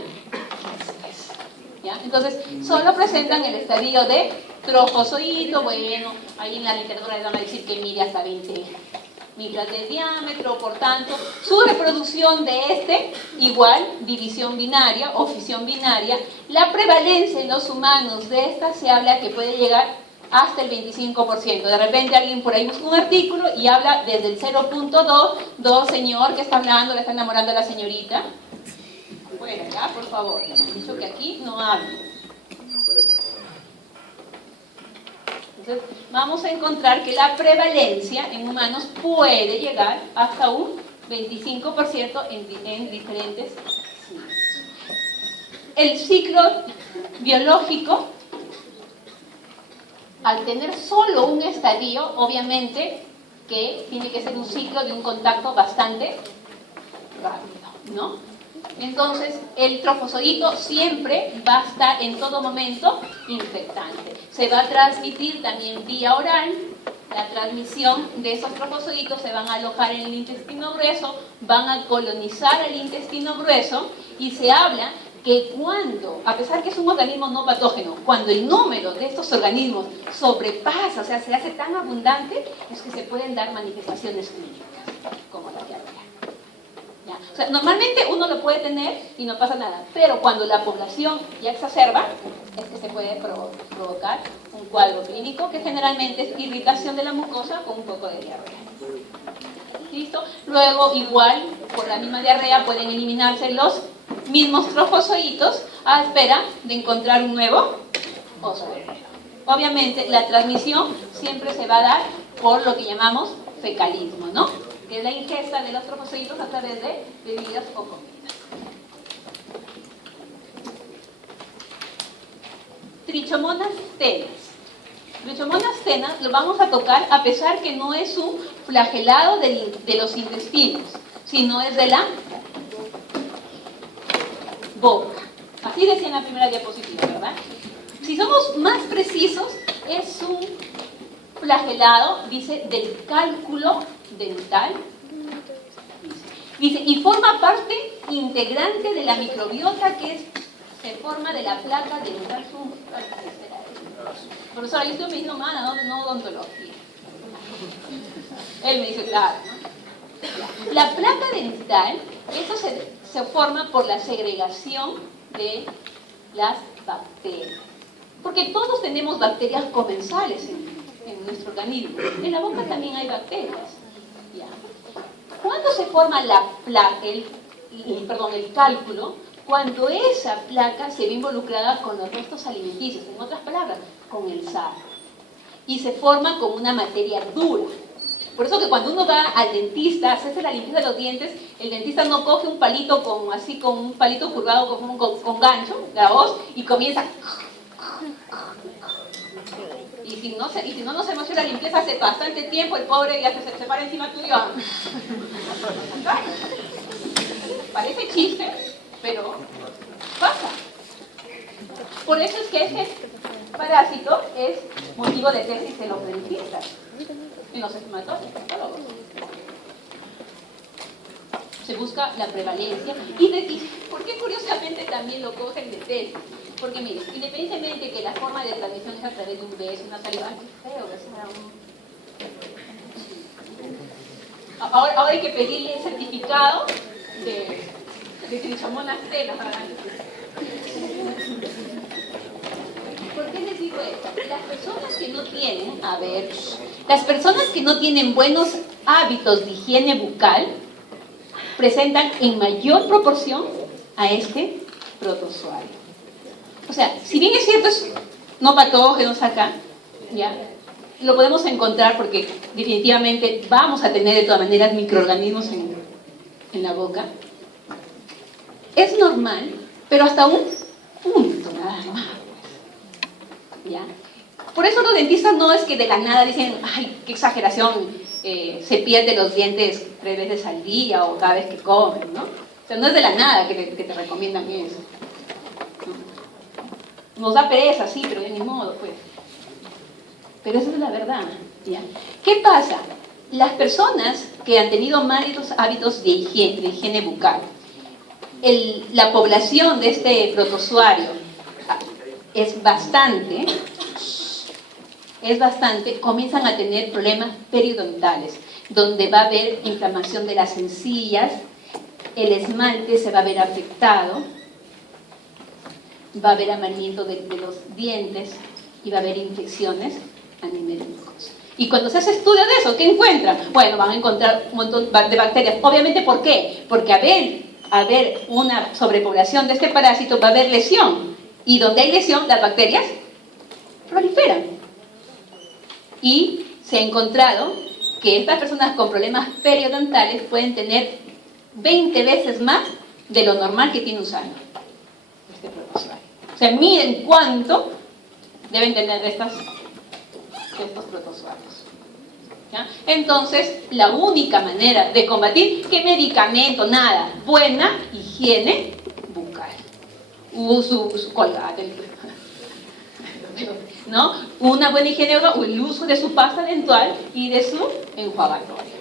¿ya? Entonces, solo presentan el estadio de trofozoito. Bueno, ahí en la literatura les van a decir que mide hasta 20 micras de diámetro, por tanto, su reproducción de igual, división binaria o fisión binaria. La prevalencia en los humanos de esta se habla que puede llegar hasta el 25%. De repente alguien por ahí busca un artículo y habla desde el 0.2, señor, que está hablando, le está enamorando a la señorita. Bueno, ya, por favor, les he dicho que aquí no hablo. Entonces, vamos a encontrar que la prevalencia en humanos puede llegar hasta un 25% en diferentes ciclos. El ciclo biológico, al tener solo un estadio, obviamente que tiene que ser un ciclo de un contacto bastante rápido, ¿no? Entonces, el trofozoito siempre va a estar en todo momento infectante. Se va a transmitir también vía oral. La transmisión de esos trofozoitos se van a alojar en el intestino grueso, van a colonizar el intestino grueso, y se habla que cuando, a pesar que es un organismo no patógeno, cuando el número de estos organismos sobrepasa, o sea, se hace tan abundante, es que se pueden dar manifestaciones clínicas, como la diarrea. ¿Ya? O sea, normalmente uno lo puede tener y no pasa nada, pero cuando la población ya exacerba, es que se puede provocar un cuadro clínico que generalmente es irritación de la mucosa con un poco de diarrea. ¿Listo? Luego, igual, por la misma diarrea pueden eliminarse los mismos trofozoitos a espera de encontrar un nuevo oso heredero. Obviamente, la transmisión siempre se va a dar por lo que llamamos fecalismo, ¿no? Que es la ingesta de los trofozoitos a través de bebidas o comidas. Trichomonas tenas. Trichomonas tenas lo vamos a tocar a pesar que no es un flagelado de los intestinos, sino es de la boca. Así decía en la primera diapositiva, ¿verdad? Si somos más precisos, es un flagelado, dice, del cálculo dental. Dice, y forma parte integrante de la microbiota que se forma de la placa dental. Profesora, yo estoy medicina humana, no odontología. Él me dice, claro, ¿no? La placa dental, eso se forma por la segregación de las bacterias. Porque todos tenemos bacterias comensales en nuestro organismo. En la boca también hay bacterias. ¿Ya? ¿Cuándo se forma el cálculo? Cuando esa placa se ve involucrada con los restos alimenticios, en otras palabras, con el sarro. Y se forma como una materia dura. Por eso que cuando uno va al dentista a hacerse la limpieza de los dientes, el dentista no coge un palito con un palito curvado con gancho, la hoz, y comienza. Y si no se hace la limpieza hace bastante tiempo, el pobre ya se para encima tuyo. Parece chiste, pero pasa. Por eso es que ese parásito es motivo de tesis en los dentistas, en los estomatólogos. Se busca la prevalencia. ¿Y por qué curiosamente también lo cogen de tesis? Porque mire, independientemente que la forma de transmisión es a través de un beso, una saliva, qué feo besar a un... Ahora hay que pedirle el certificado de Trichomonas tenas. ¿Por qué les digo esto? Las personas que no tienen buenos hábitos de higiene bucal presentan en mayor proporción a este protozoario. O sea, si bien es cierto, es no patógenos acá, ¿ya? Lo podemos encontrar porque definitivamente vamos a tener de todas maneras microorganismos en la boca. Es normal, pero hasta un punto nada más. ¿Ya? Por eso los dentistas no es que de la nada dicen, ay, qué exageración, se pierde los dientes 3 veces al día o cada vez que comen, ¿no? O sea, no es de la nada que te recomiendan eso. ¿No? Nos da pereza, sí, pero de ni modo, pues. Pero esa es la verdad, ¿ya? ¿Qué pasa? Las personas que han tenido malos hábitos de higiene bucal, la población de este protozoario es bastante, comienzan a tener problemas periodontales, donde va a haber inflamación de las encías, el esmalte se va a ver afectado, va a haber amarillento de los dientes y va a haber infecciones a nivel de mucosa. Y cuando se hace estudio de eso, ¿qué encuentran? Bueno, van a encontrar un montón de bacterias. Obviamente, ¿por qué? Porque haber una sobrepoblación de este parásito va a haber lesión. Y donde hay lesión, las bacterias proliferan. Y se ha encontrado que estas personas con problemas periodontales pueden tener 20 veces más de lo normal que tiene un sano. O sea, miren cuánto deben tener de estos protozoarios. ¿Ya? Entonces, la única manera de combatir, ¿qué medicamento? Nada. Buena higiene bucal. Su Colgate, ¿no? Una buena higiene bucal, o el uso de su pasta dental y de su enjuagatorio.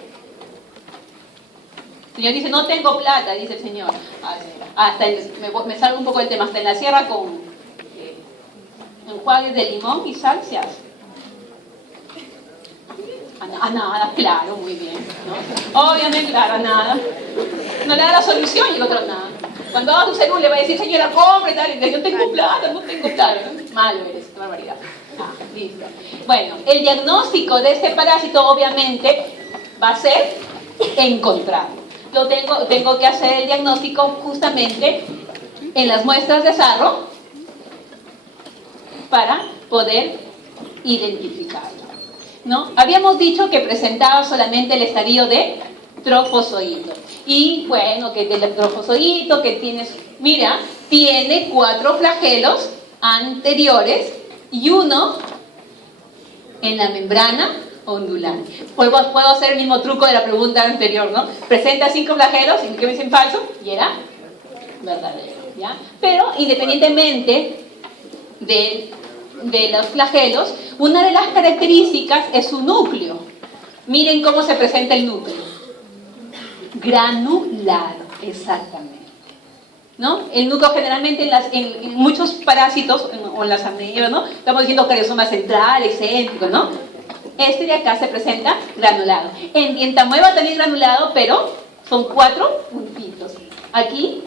El señor dice, no tengo plata, dice el señor. Me salgo un poco del tema, hasta en la sierra con enjuagues de limón y sal se hace. A nada, claro, muy bien, ¿no? Obviamente, claro, a nada. No le da la solución y el otro nada. Cuando haga su salud le va a decir, señora, compre y tal, y dice, yo tengo plata, no tengo plata. Malo eres, qué barbaridad. Listo. Bueno, el diagnóstico de este parásito obviamente va a ser encontrado. Tengo que hacer el diagnóstico justamente en las muestras de sarro para poder identificarlo, ¿no? Habíamos dicho que presentaba solamente el estadio de trofozoito. Y bueno, que del trofozoito que tiene 4 flagelos anteriores y uno en la membrana ondulante. Puedo hacer el mismo truco de la pregunta anterior, ¿no? Presenta 5 flagelos y que me dicen falso y era verdadero, ¿ya? Pero independientemente de los flagelos, una de las características es su núcleo. Miren cómo se presenta el núcleo. Granulado, exactamente. ¿No? El núcleo generalmente en muchos parásitos, o en las amebas, ¿no? Estamos diciendo cariosoma central, excéntrico, ¿no? Este de acá se presenta granulado. En dientamueva también granulado, pero son 4 puntitos. Aquí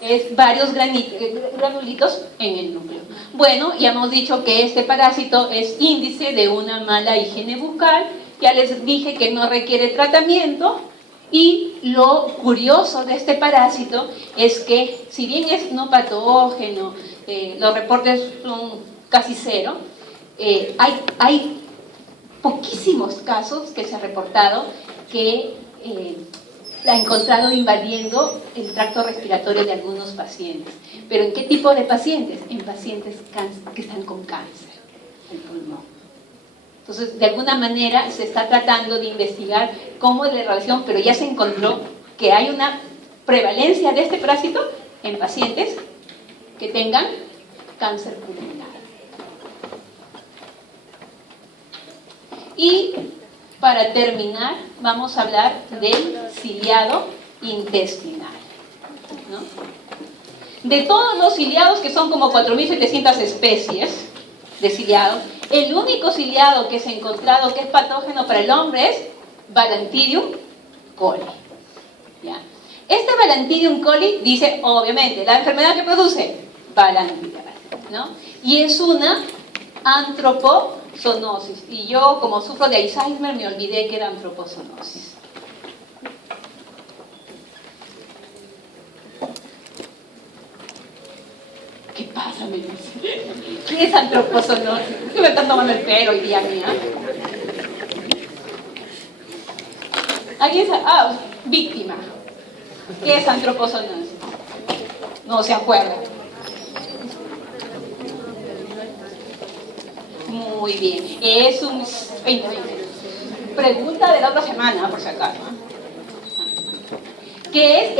es varios granulitos en el núcleo. Bueno, ya hemos dicho que este parásito es índice de una mala higiene bucal. Ya les dije que no requiere tratamiento. Y lo curioso de este parásito es que, si bien es no patógeno, los reportes son casi cero, hay poquísimos casos que se ha reportado que ha encontrado invadiendo el tracto respiratorio de algunos pacientes. ¿Pero en qué tipo de pacientes? En pacientes que están con cáncer del pulmón. Entonces, de alguna manera se está tratando de investigar cómo es la relación, pero ya se encontró que hay una prevalencia de este parásito en pacientes que tengan cáncer pulmonar. Y para terminar, vamos a hablar del ciliado intestinal, ¿no? De todos los ciliados, que son como 4.700 especies de ciliado, el único ciliado que se ha encontrado que es patógeno para el hombre es Balantidium coli. ¿Ya? Este Balantidium coli dice, obviamente, la enfermedad que produce Balantidium, ¿no? Y es una antropozoonosis. Y yo, como sufro de Alzheimer, me olvidé que era antropozoonosis. ¿Qué pasa? Me dice. ¿Qué es antropozoonosis? ¿Qué me están tomando el pelo hoy día, mía? ¿Alguien sabe? Víctima. ¿Qué es antropozoonosis? No se acuerda. Muy bien. Es un... pregunta de la otra semana, por si acaso. ¿Qué es